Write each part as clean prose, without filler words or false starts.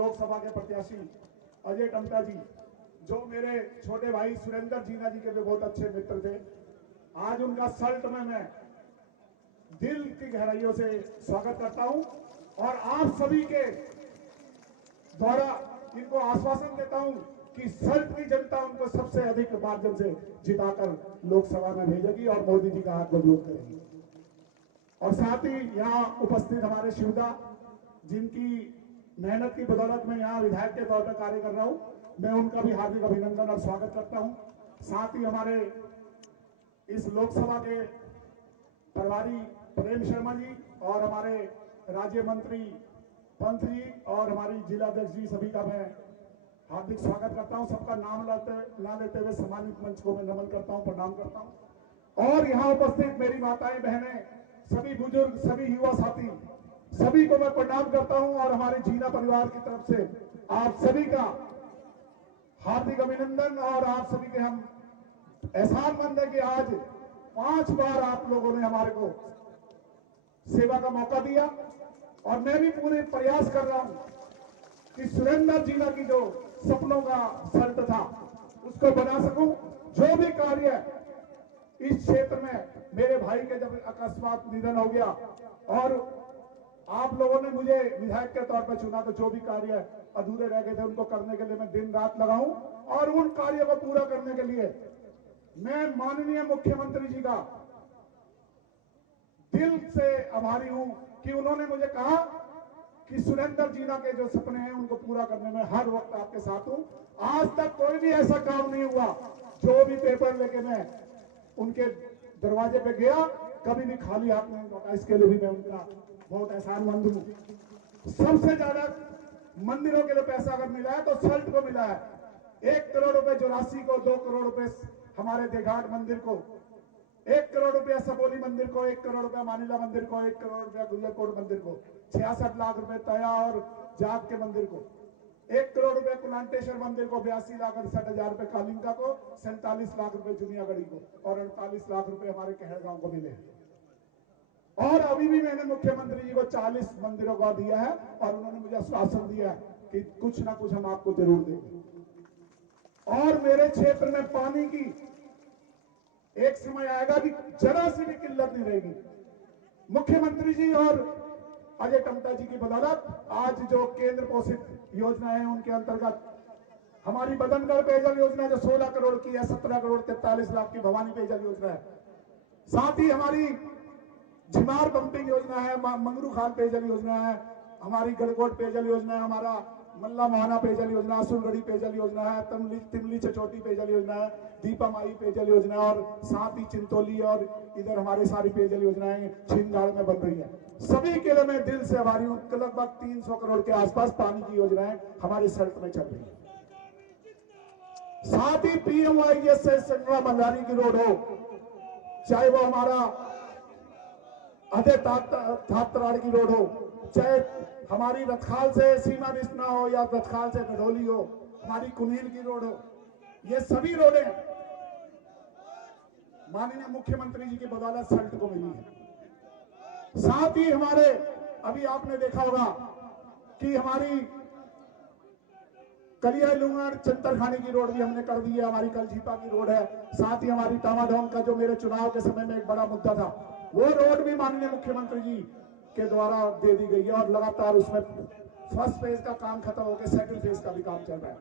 लोकसभा के प्रत्याशी अजय टमटा जी, जो मेरे छोटे भाई सुरेंद्र जीना जी के भी बहुत अच्छे मित्र थे, आज उनका सल्ट में मैं दिल की गहराइयों से स्वागत करता हूं और आप सभी के द्वारा इनको आश्वासन देता हूं कि सल्ट की जनता उनको सबसे अधिक मार्जिन से जिताकर लोकसभा में भेजेगी और मोदी जी का हाथ मजबूत करेगी। और साथ ही यहाँ उपस्थित हमारे शिवदा, जिनकी मेहनत की बदौलत में यहाँ विधायक के तौर पर कार्य कर रहा हूं, मैं उनका भी हार्दिक अभिनंदन और स्वागत करता हूं। साथ ही हमारे इस लोकसभा के प्रभारी प्रेम शर्मा जी और हमारे राज्य मंत्री पंत जी और हमारी जिलाध्यक्ष जी, सभी का मैं हार्दिक स्वागत करता हूं। सबका नाम ना लेते हुए सम्मानित मंच को मैं नमन करता हूं, प्रणाम करता हूं। और यहाँ उपस्थित मेरी माताएं, बहनें, सभी बुजुर्ग, सभी युवा साथी, सभी को मैं प्रणाम करता हूं और हमारे जीना परिवार की तरफ से आप सभी का हार्दिक अभिनंदन। और आप सभी के हम एहसानमंद है कि आज 5 बार आप लोगों ने हमारे को सेवा का मौका दिया और मैं भी पूरे प्रयास कर रहा हूं कि सुरेंद्र जीना की जो सपनों का सल्ट था उसको बना सकूं। जो भी कार्य इस क्षेत्र में, मेरे भाई के जब अकस्मात निधन हो गया और आप लोगों ने मुझे विधायक के तौर पर चुना, तो जो भी कार्य अधूरे रह गए थे उनको करने के लिए मैं दिन रात लगाऊं और उन कार्यों को पूरा करने के लिए मैं माननीय मुख्यमंत्री जी का दिल से आभारी हूं कि उन्होंने मुझे कहा कि सुरेंद्र जीना के जो सपने हैं उनको पूरा करने में हर वक्त आपके साथ हूं। आज तक कोई भी ऐसा काम नहीं हुआ, जो भी पेपर लेके मैं उनके दरवाजे पे गया, कभी भी खाली हाथ नहीं लौटा। इसके लिए भी मैं उनका बहुत एहसानमंद हूं। सबसे ज्यादा मंदिरों के लिए पैसा अगर मिला है तो सल्ट को मिला है। 1 करोड़ रुपए जोरासी को, 2 करोड़ रुपए हमारे देघाट मंदिर को, 1 करोड़ रुपया सबोली मंदिर को, 1 करोड़ रुपया मानिला मंदिर को, 1 करोड़ रुपया गुजरकोट मंदिर को, 66 लाख रुपए तया और जाग के मंदिर को, 1 करोड़ रुपए कुलांटेश्वर मंदिर को, 82 लाख 68,000 रुपए कालिंका को, 47 लाख रुपए जुनियागढ़ी को और 48 लाख रुपए हमारे कहड़गांव को मिले। और अभी भी मैंने मुख्यमंत्री जी को 40 मंदिरों का दिया है और उन्होंने मुझे आश्वासन दिया है कि कुछ ना कुछ हम आपको जरूर देंगे। और मेरे क्षेत्र में पानी की एक समय आएगा कि जरा सी भी किल्लत नहीं रहेगी। मुख्यमंत्री जी और अजय टमटा जी की बदौलत आज जो केंद्र पोषित योजना है उनके अंतर्गत हमारी बदनगढ़ पेयजल योजना जो 16 करोड़ की है, 17 करोड़ 43 लाख की भवानी पेयजल योजना है। साथ ही हमारी झिमार पंपिंग योजना है, मंगरू खाल पेयजल योजना है, हमारी गड़कोट पेयजल योजना है, हमारा मल्ला मोहना पेयजल योजना, असुरगढ़ी पेयजल योजना है, तिमली चचोटी पेयजल योजना है, दीपा माई पेयजल योजना और साथ ही चिंतोली और इधर हमारी सारी पेयजल योजनाएं छिंदगाड़ में बन रही है। सभी के लिए मैं दिल से आभारी हूं। लगभग 300 करोड़ के आसपास पानी की योजनाएं हमारे सल्ट में चल रही है। साथ ही PMYGS से संगड़ा मंडारी की रोड हो, चाहे वो हमारा अजय थातराड़ की रोड हो, चाहे हमारी रथखाल से सीमा रिश्ना हो या रथखाल से गढ़ोली हो, हमारी कुनील की रोड हो, ये सभी रोडें माननीय मुख्यमंत्री जी की बदौलत सल्ट को मिली है। साथ ही हमारे अभी आपने देखा होगा कि हमारी कलिया लुंगड़ चंतरखानी की रोड भी हमने कर दी है, हमारी कलझीपा की रोड है। साथ ही हमारी तामाढौन का जो मेरे चुनाव के समय में एक बड़ा मुद्दा था, वो रोड भी माननीय मुख्यमंत्री जी के द्वारा दे दी गई है और लगातार उसमें फर्स्ट फेज का काम खत्म होकर सेकंड फेज का भी काम चल रहा है।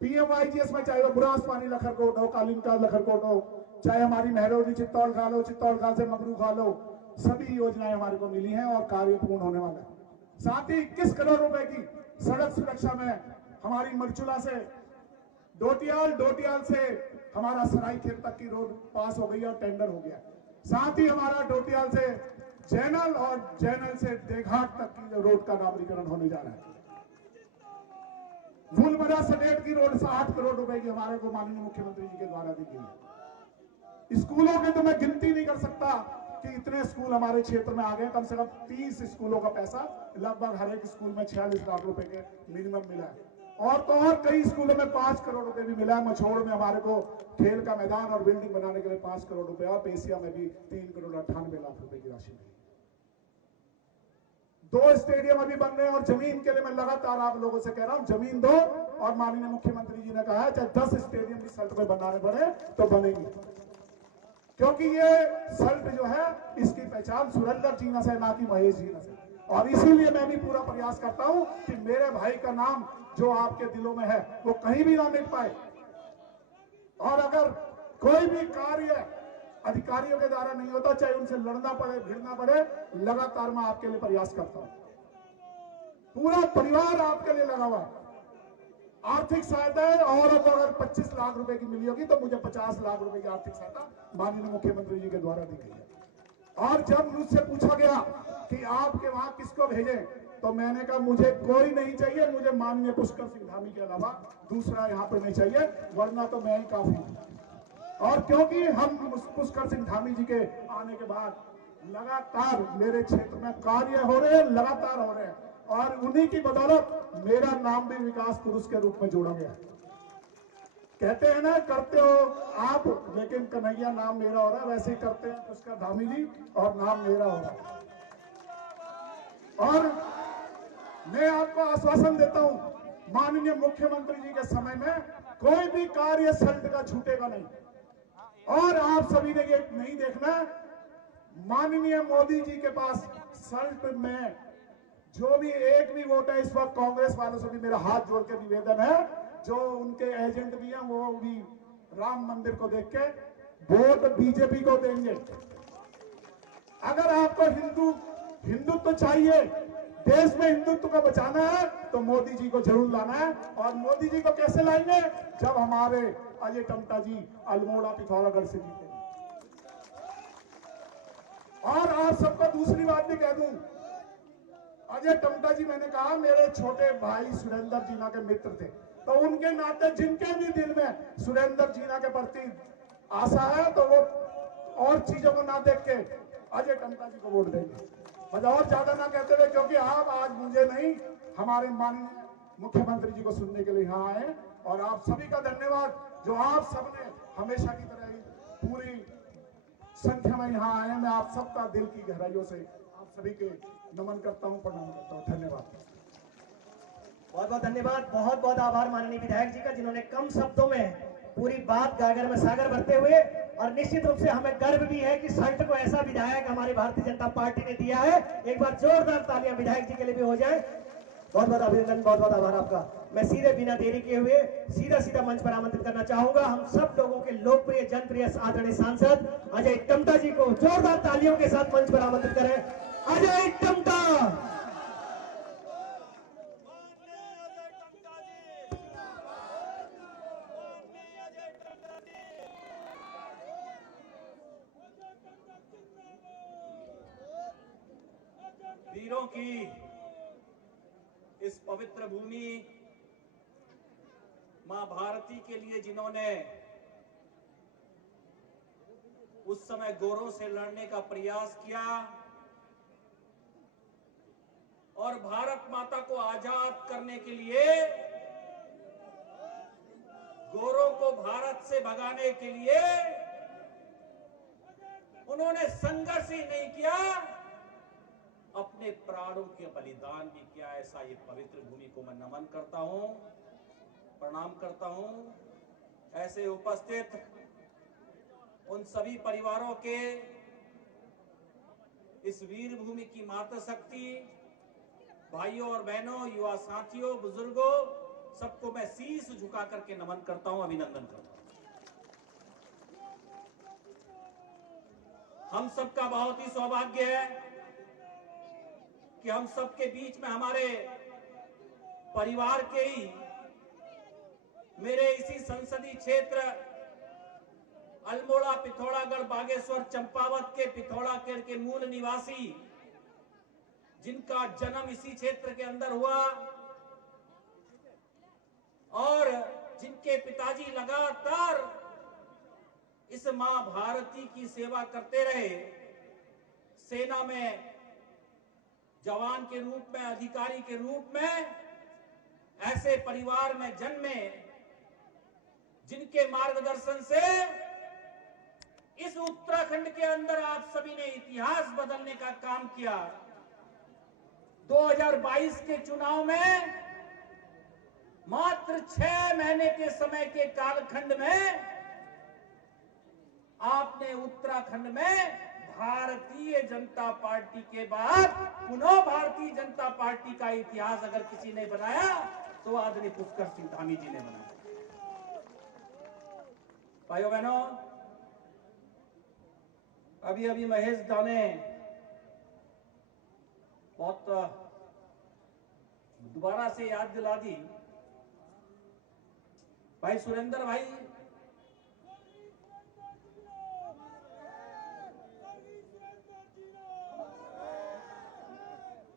PMYGS में चाहे वो बुरास पानी लखरकोट हो, कालिंका लखरकोट हो, चाहे हमारी महरौली चित्तौड़ खाल हो, चित्तौड़ खाल से मंगरू खाल हो, सभी योजनाएं हमारे को मिली हैं और कार्य पूर्ण होने वाला है। साथ ही 21 करोड़ रुपए की सड़क सुरक्षा में हमारी मरचुला से डोटियाल, डोटियाल से हमारा सराय खेत तक की रोड पास हो गई और टेंडर हो गया। साथ ही हमारा डोटियाल से जैनल और जैनल से देघाट तक की रोड का नामकरण होने जा रहा है। फूलमरा सडेट की रोड 60 करोड़ रुपए की हमारे को माननीय मुख्यमंत्री जी के द्वारा दी गई है। स्कूलों की तो मैं गिनती नहीं कर सकता कि इतने स्कूल हमारे क्षेत्र में आ गए। कम से कम 30 स्कूलों का पैसा लगभग हर एक स्कूल में 46 लाख रुपए के मिनिमम मिला है और तो और कई स्कूलों में 5 करोड़ रुपए भी मिला है। मछोड़ में हमारे को खेल का मैदान और बिल्डिंग बनाने के लिए 5 करोड़ रुपए और पेशिया में भी 3 करोड़ 98 लाख रुपए की राशि मिली। 2 स्टेडियम अभी बन रहे हैं और जमीन के लिए मैं लगातार आप लोगों से कह रहा हूं, जमीन दो। और माननीय मुख्यमंत्री जी ने कहा है चाहे 10 स्टेडियम भी सल्ट में बनाने पड़े तो बनेंगे, क्योंकि ये सल्ट जो है इसकी पहचान सुरेंद्र जीना से ना कि महेश जीना से। और इसीलिए मैं भी पूरा प्रयास करता हूं कि मेरे भाई का नाम जो आपके दिलों में है वो कहीं भी ना मिट पाए। और अगर कोई भी कार्य अधिकारियों के द्वारा नहीं होता, चाहे उनसे लड़ना पड़े भिड़ना पड़े, लगातार मैं आपके लिए प्रयास करता हूं। पूरा परिवार आपके लिए लगा हुआ है। आर्थिक सहायता है और अब अगर 25 लाख रुपए की मिली होगी तो मुझे 50 लाख रुपए की आर्थिक सहायता माननीय मुख्यमंत्री जी के द्वारा दी गई है। और जब मुझसे पूछा गया कि आपके वहां किसको भेजें, तो मैंने कहा मुझे कोई नहीं चाहिए, मुझे माननीय पुष्कर सिंह धामी के अलावा दूसरा यहाँ पे नहीं चाहिए, वरना तो मैं ही काफी हूं। और क्योंकि हम पुष्कर सिंह धामी जी के आने के बाद लगातार मेरे क्षेत्र में कार्य हो रहे हैं, लगातार हो रहे हैं, और उन्हीं की बदौलत मेरा नाम भी विकास पुरुष के रूप में जोड़ा गया। कहते हैं ना करते हो आप, लेकिन कन्हैया नाम मेरा हो रहा है, वैसे ही करते हैं पुष्कर धामी जी और नाम मेरा हो रहा है। और मैं आपको आश्वासन देता हूं, माननीय मुख्यमंत्री जी के समय में कोई भी कार्य सल्ट का छूटेगा नहीं। और आप सभी ने ये नहीं देखना, माननीय मोदी जी के पास सल्ट में जो भी एक भी वोट है, इस वक्त कांग्रेस वालों से भी मेरा हाथ जोड़ के निवेदन है, जो उनके एजेंट भी हैं वो भी राम मंदिर को देख के वोट बीजेपी को देंगे। अगर आपको हिंदुत्व चाहिए, देश में हिंदुत्व को बचाना है, तो मोदी जी को जरूर लाना है। और मोदी जी को कैसे लाएंगे, जब हमारे अजय टम्टा जी अल्मोड़ा पिथौरागढ़ से जीतेंगे। और आप सबको दूसरी बात भी कह दूं, अजय टम्टा जी मैंने कहा मेरे छोटे भाई सुरेंद्र जीना के मित्र थे, तो उनके नाते जिनके भी दिल में सुरेंद्र जीना के प्रति आशा है, तो वो और चीजों को ना देख के अजय टम्टा जी को वोट देंगे। मुझे और ज्यादा ना कहते हुए, क्योंकि आप आज मुझे नहीं हमारे माननीय मुख्यमंत्री जी को सुनने के लिए यहाँ आए। और आप सभी का धन्यवाद, जो आप सबने हमेशा की तरह ही पूरी संख्या में यहाँ आए। मैं आप सबका दिल की गहराइयों से आप सभी के नमन करता हूँ, प्रणाम करता हूँ। धन्यवाद, बहुत बहुत धन्यवाद, बहुत बहुत आभार माननीय विधायक जी का, जिन्होंने कम शब्दों में पूरी बात गागर में सागर भरते हुए। और निश्चित रूप से हमें गर्व भी है कि सल्ट को ऐसा विधायक हमारी भारतीय जनता पार्टी ने दिया है। एक बार जोरदार तालियां विधायक जी के लिए भी हो जाए। बहुत बहुत अभिनंदन, बहुत बहुत आभार आपका। मैं सीधे बिना देरी किए हुए सीधा मंच पर आमंत्रित करना चाहूंगा हम सब लोगों के लोकप्रिय जनप्रिय आदरणीय सांसद अजय टम्टा जी को। जोरदार तालियों के साथ मंच पर आमंत्रित करें अजय टम्टा। वीरों की इस पवित्र भूमि मां भारती के लिए जिन्होंने उस समय गोरों से लड़ने का प्रयास किया और भारत माता को आजाद करने के लिए, गोरों को भारत से भगाने के लिए उन्होंने संघर्ष ही नहीं किया, अपने प्राणों के बलिदान भी किया। ऐसा ये पवित्र भूमि को मैं नमन करता हूं, प्रणाम करता हूं। ऐसे उपस्थित उन सभी परिवारों के, इस वीर भूमि की मातृशक्ति, भाइयों और बहनों, युवा साथियों, बुजुर्गों, सबको मैं शीश झुका करके नमन करता हूं, अभिनंदन करता हूं। हम सबका बहुत ही सौभाग्य है कि हम सबके बीच में हमारे परिवार के ही, मेरे इसी संसदीय क्षेत्र अल्मोड़ा, पिथौरागढ़, बागेश्वर, चंपावत के पिथौरागढ़ के मूल निवासी, जिनका जन्म इसी क्षेत्र के अंदर हुआ और जिनके पिताजी लगातार इस मां भारती की सेवा करते रहे, सेना में जवान के रूप में, अधिकारी के रूप में, ऐसे परिवार में जन्मे, जिनके मार्गदर्शन से इस उत्तराखंड के अंदर आप सभी ने इतिहास बदलने का काम किया। 2022 के चुनाव में मात्र 6 महीने के समय के कालखंड में आपने उत्तराखंड में भारतीय जनता पार्टी के बाद पुनः भारतीय जनता पार्टी का इतिहास अगर किसी ने बनाया तो आदरणीय पुष्कर सिंह धामी जी ने बनाया। भाइयों बहनों, अभी अभी महेश दा ने बहुत दोबारा से याद दिला दी। भाई सुरेंद्र भाई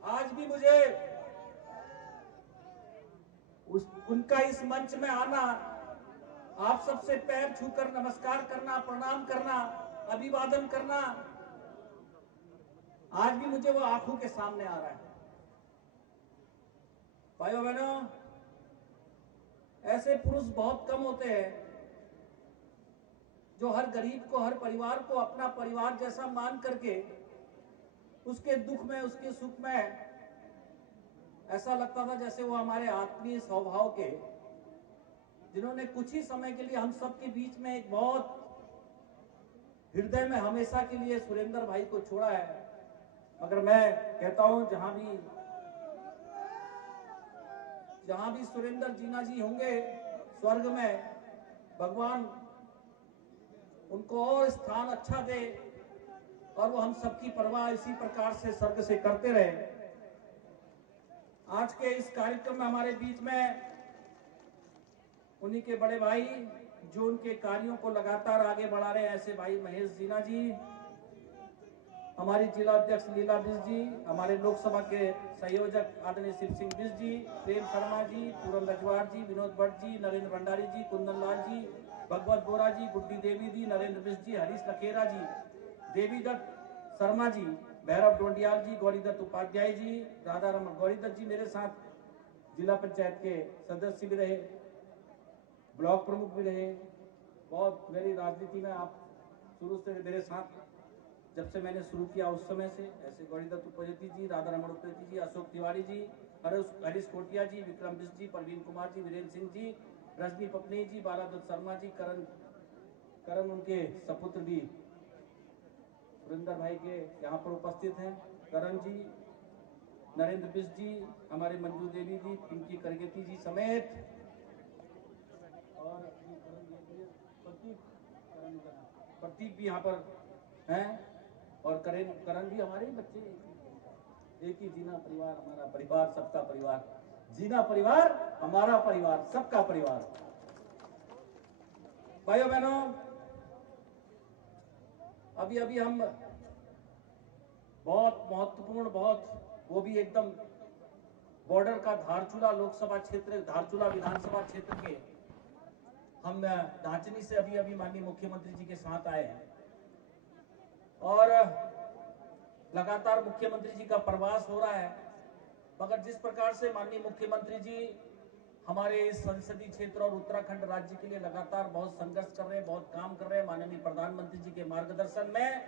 आज भी मुझे उनका इस मंच में आना, आप सबसे पैर छूकर नमस्कार करना, प्रणाम करना, अभिवादन करना, आज भी मुझे वो आंखों के सामने आ रहा है। भाइयों बहनों, ऐसे पुरुष बहुत कम होते हैं जो हर गरीब को, हर परिवार को अपना परिवार जैसा मान करके उसके दुख में, उसके सुख में ऐसा लगता था जैसे वो हमारे आत्मीय स्वभाव के, जिन्होंने कुछ ही समय के लिए हम सबके बीच में एक बहुत हृदय में हमेशा के लिए सुरेंद्र भाई को छोड़ा है। मगर मैं कहता हूं जहां भी सुरेंद्र जीना जी होंगे स्वर्ग में, भगवान उनको और स्थान अच्छा दे और वो हम सबकी परवाह इसी प्रकार से स्वर्ग से करते रहे। आज के इस कार्यक्रम में हमारे बीच में उन्हीं के बड़े भाई जो उनके कार्यों को लगातार आगे बढ़ा रहे हैं, ऐसे भाई महेश जीना जी, हमारी जिला अध्यक्ष लीला बिस जी, हमारे लोकसभा के संयोजक आदरणीय शिव सिंह बिस जी, प्रेम शर्मा जी, पूरन रजवाड़ जी, विनोद भट्ट जी, नरेंद्र भंडारी जी, कुंदन लाल जी, भगवत बोरा जी, गुड्डी देवी जी, नरेंद्र बिस जी, हरीश लखेरा जी, देवी दत्त शर्मा जी, भैरव डोंडियाल जी, गौरीदत्त उपाध्याय जी, राधा रमन गौरीदत्त जी मेरे साथ जिला पंचायत के सदस्य भी रहे, ब्लॉक प्रमुख भी रहे। बहुत मेरी राजनीति में आप शुरू से मेरे साथ जब से मैंने शुरू किया उस समय से, ऐसे गौरीदत्त उपाध्याय जी, राधा रमन उपाध्याय जी, अशोक तिवारी जी, हरीश कोटिया जी, विक्रम बिस जी, प्रवीण कुमार जी, वीरेंद्र सिंह जी, रजनी पपनी जी, बालादत्त शर्मा जी, करण उनके सपुत्र भी सुरेंद्र भाई के यहाँ पर उपस्थित हैं, करण जी, नरेंद्र बिस जी, हमारे मंजू देवी जी, पिंकी करगेती जी समेत और प्रतीक भी यहाँ पर हैं, और करण भी हमारे ही बच्चे। एक ही जीना परिवार, हमारा परिवार, सबका परिवार, जीना परिवार, हमारा परिवार, सबका परिवार। भाइयों बहनों, अभी अभी हम बहुत महत्वपूर्ण, बहुत वो भी एकदम बॉर्डर का धारचूला लोकसभा क्षेत्र, धारचूला विधानसभा क्षेत्र के हम ढांचनी से अभी अभी माननीय मुख्यमंत्री जी के साथ आए हैं और लगातार मुख्यमंत्री जी का प्रवास हो रहा है। मगर जिस प्रकार से माननीय मुख्यमंत्री जी हमारे इस संसदीय क्षेत्र और उत्तराखंड राज्य के लिए लगातार बहुत संघर्ष कर रहे हैं, बहुत काम कर रहे हैं, माननीय प्रधानमंत्री जी के मार्गदर्शन में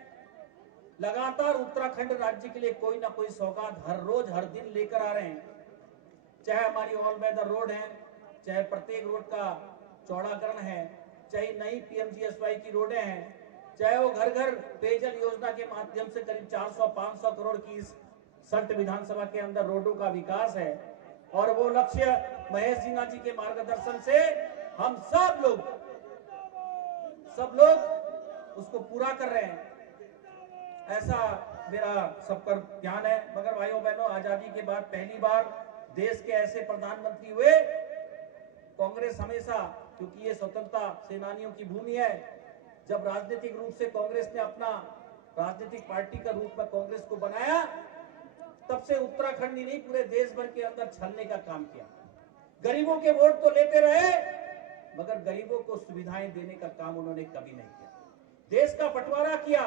लगातार उत्तराखंड राज्य के लिए कोई ना कोई सौगात हर रोज हर दिन लेकर आ रहे हैं। चाहे हमारी ऑल वेदर रोड है, चाहे प्रत्येक रोड का चौड़ाकरण है, चाहे नई पीएमजीएसवाई की रोडें हैं, चाहे वो घर घर पेयजल योजना के माध्यम से करीब 400-500 करोड़ की इस सल्ट विधानसभा के अंदर रोडों का विकास है। और वो लक्ष्य महेश जीना जी के मार्गदर्शन से हम सब लोग उसको पूरा कर रहे हैं, ऐसा मेरा सब पर ध्यान है। मगर भाइयों बहनों, आजादी के बाद पहली बार देश के ऐसे प्रधानमंत्री हुए, कांग्रेस हमेशा, क्योंकि ये स्वतंत्रता सेनानियों की भूमि है, जब राजनीतिक रूप से कांग्रेस ने अपना राजनीतिक पार्टी का रूप में कांग्रेस को बनाया, तब से उत्तराखंड ही नहीं पूरे देश भर के अंदर छलने का काम किया। गरीबों के वोट तो लेते रहे, मगर गरीबों को सुविधाएं देने का काम उन्होंने कभी नहीं किया। देश का बंटवारा किया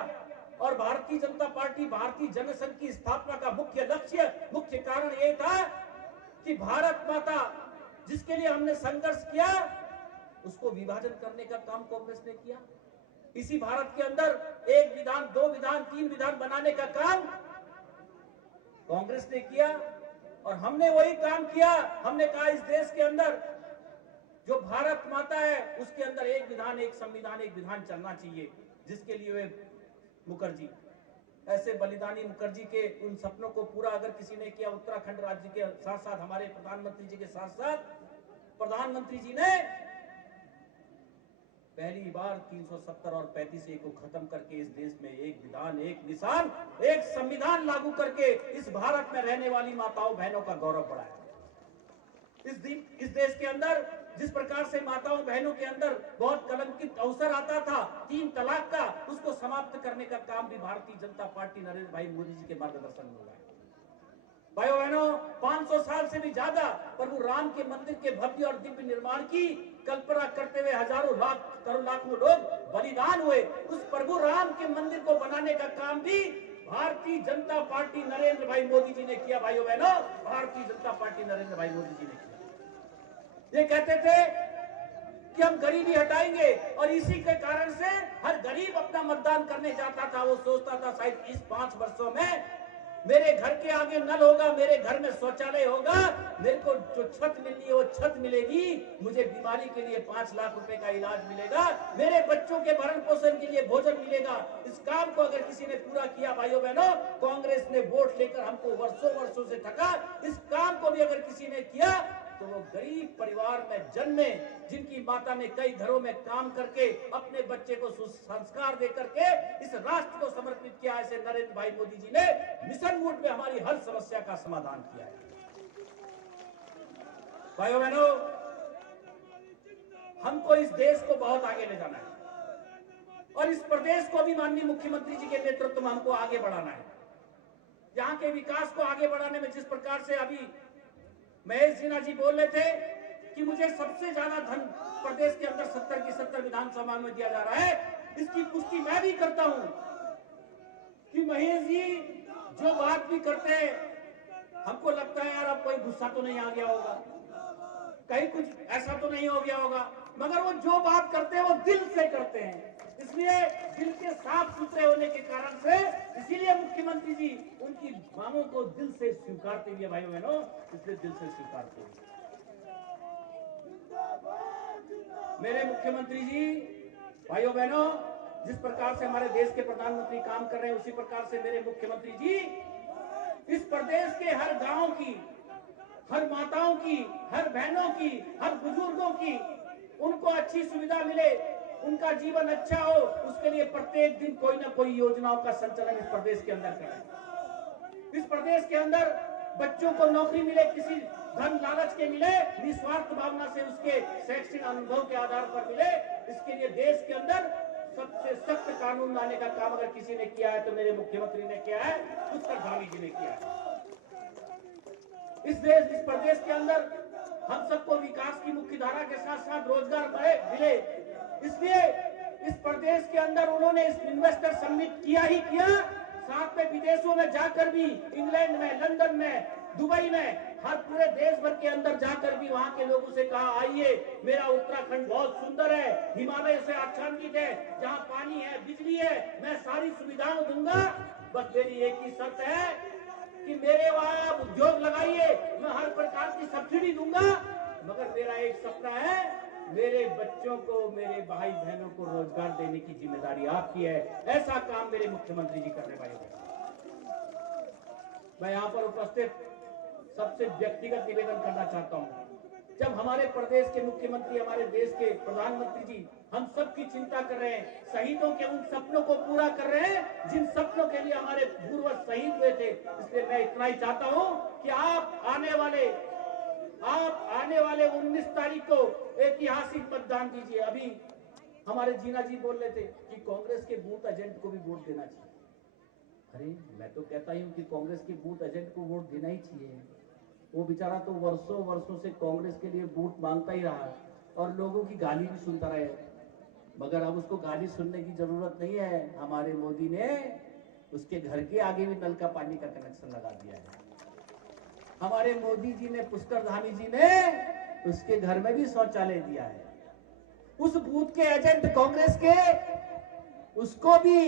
और भारतीय जनता पार्टी, भारतीय जनसंघ की स्थापना का मुख्य लक्ष्य, मुख्य कारण यह था कि भारत माता जिसके लिए हमने संघर्ष किया, उसको विभाजन करने का काम कांग्रेस ने किया। इसी भारत के अंदर एक विधान, दो विधान, तीन विधान बनाने का काम कांग्रेस ने किया। और हमने वही काम किया। हमने कहा इस देश के अंदर जो भारत माता है उसके अंदर एक विधान, एक संविधान, एक विधान चलना चाहिए, जिसके लिए वे मुखर्जी, ऐसे बलिदानी मुखर्जी के उन सपनों को पूरा अगर किसी ने किया, उत्तराखंड राज्य के साथ साथ हमारे प्रधानमंत्री जी के साथ साथ प्रधानमंत्री जी ने पहली बार 370 और 35A को खत्म करके इस देश में एक विधान, एक निशान, एक संविधान लागू करके इस भारत में रहने वाली माताओं बहनों का गौरव बढ़ाया। इस देश के अंदर जिस प्रकार से माताओं बहनों के अंदर बहुत कलंकित अवसर आता था 3 तलाक का, उसको समाप्त करने का काम भी भारतीय जनता पार्टी नरेंद्र भाई मोदी जी के मार्गदर्शन में हुआ है। भाइयों बहनों, 500 साल से भी ज्यादा प्रभु राम के मंदिर के भव्य और दिव्य निर्माण की कल्पना करते हुए हजारों लाखों लोग बलिदान हुए। उस प्रभु राम के मंदिर को बनाने का काम भी भारतीय जनता पार्टी नरेंद्र भाई मोदी जी ने किया। भाइयों बहनों, भारतीय जनता पार्टी नरेंद्र भाई मोदी जी ने किया। ये कहते थे कि हम गरीबी हटाएंगे, और इसी के कारण से हर गरीब अपना मतदान करने जाता था। वो सोचता था शायद इस 5 वर्षों में मेरे घर के आगे नल होगा, मेरे घर में शौचालय होगा, मेरे को जो छत मिलनी है वो छत मिलेगी, मुझे बीमारी के लिए 5 लाख रुपए का इलाज मिलेगा, मेरे बच्चों के भरण पोषण के लिए भोजन मिलेगा। इस काम को अगर किसी ने पूरा किया, भाइयों बहनों, कांग्रेस ने वोट लेकर हमको वर्षों से ठगा। इस काम को भी अगर किसी ने किया तो वो गरीब परिवार में जन्मे, जिनकी माता ने कई घरों में काम करके अपने बच्चे को संस्कार दे करके इस राष्ट्र को समर्पित किया। ऐसे नरेंद्र भाई मोदी जी ने मिशन मोड में हमारी हर समस्या का समाधान किया है। भाइयों बहनों, हमको इस देश को बहुत आगे ले जाना है, और इस प्रदेश को भी माननीय मुख्यमंत्री जी के नेतृत्व में हमको आगे बढ़ाना है। यहाँ के विकास को आगे बढ़ाने में जिस प्रकार से अभी महेश सिन्हा जी बोल रहे थे कि मुझे सबसे ज्यादा धन प्रदेश के अंदर 70 की 70 विधानसभा में दिया जा रहा है, इसकी पुष्टि मैं भी करता हूं कि महेश जी जो बात भी करते हैं, हमको लगता है यार अब कोई गुस्सा तो नहीं आ गया होगा, कहीं कुछ ऐसा तो नहीं हो गया होगा, मगर वो जो बात करते हैं वो दिल से करते हैं। इसलिए दिल के साफ सुथरे होने के कारण से इसीलिए मुख्यमंत्री जी उनकी मांगों को दिल से स्वीकारते हुए, भाइयों बहनों, इसलिए दिल से स्वीकारते हुए मेरे मुख्यमंत्री जी, भाइयों बहनों, जिस प्रकार से हमारे देश के प्रधानमंत्री काम कर रहे हैं, उसी प्रकार से मेरे मुख्यमंत्री जी इस प्रदेश के हर गांव की, हर माताओं की, हर बहनों की, हर बुजुर्गों की, उनको अच्छी सुविधा मिले, उनका जीवन अच्छा हो, उसके लिए प्रत्येक दिन कोई ना कोई योजनाओं का संचालन इस प्रदेश के अंदर करें। इस प्रदेश के अंदर बच्चों को नौकरी मिले, किसी धन लालच के मिले, निस्वार्थ भावना से उसके शैक्षणिक अनुभव के आधार पर मिले। इसके लिए देश के अंदर सबसे सख्त कानून लाने का काम अगर किसी ने किया है तो मेरे मुख्यमंत्री ने किया है, उत्तरधामी जी ने किया है। इस प्रदेश के अंदर हम सबको विकास की मुख्य धारा के साथ साथ रोजगार मिले, इसलिए इस प्रदेश के अंदर उन्होंने इस इन्वेस्टर समिट किया ही किया, साथ में विदेशों में जाकर भी, इंग्लैंड में, लंदन में, दुबई में, हर पूरे देश भर के अंदर जाकर भी वहां के लोगों से कहा आइए, मेरा उत्तराखंड बहुत सुंदर है, हिमालय से आच्छादित है, जहां पानी है, बिजली है, मैं सारी सुविधाएं दूंगा, बस मेरी एक ही शर्त है कि मेरे वहां आप उद्योग लगाइए, मैं हर प्रकार की सब्सिडी दूंगा, मगर मेरा एक सपना है, मेरे बच्चों को, मेरे भाई बहनों को रोजगार देने की जिम्मेदारी आपकी है। ऐसा काम मेरे मुख्यमंत्री जी करने वाले हैं। मैं यहाँ पर उपस्थित सबसे व्यक्तिगत निवेदन करना चाहता हूँ, जब हमारे प्रदेश के मुख्यमंत्री, हमारे देश के प्रधानमंत्री जी हम सब की चिंता कर रहे हैं, शहीदों के उन सपनों को पूरा कर रहे हैं जिन सपनों के लिए हमारे पूर्वज शहीद हुए थे, इसलिए मैं इतना ही चाहता हूँ कि आप आने वाले 19 तारीख को ऐतिहासिक मतदान दीजिए। अभी हमारे जीना जी बोल रहे थे कि कांग्रेस के बूथ एजेंट को भी वोट देना चाहिए। अरे मैं तो कहता हूं कि कांग्रेस के बूथ एजेंट को वोट देना ही चाहिए। वो बेचारा तो वर्षों से कांग्रेस के लिए वोट मांगता ही रहा और लोगों की गाली भी सुनता रहे, मगर अब उसको गाली सुनने की जरूरत नहीं है। हमारे मोदी ने उसके घर के आगे भी नल का पानी का कनेक्शन लगा दिया है। हमारे मोदी जी ने, पुष्कर धामी जी ने उसके घर में भी शौचालय दिया है। उस बूथ के एजेंट कांग्रेस के, उसको भी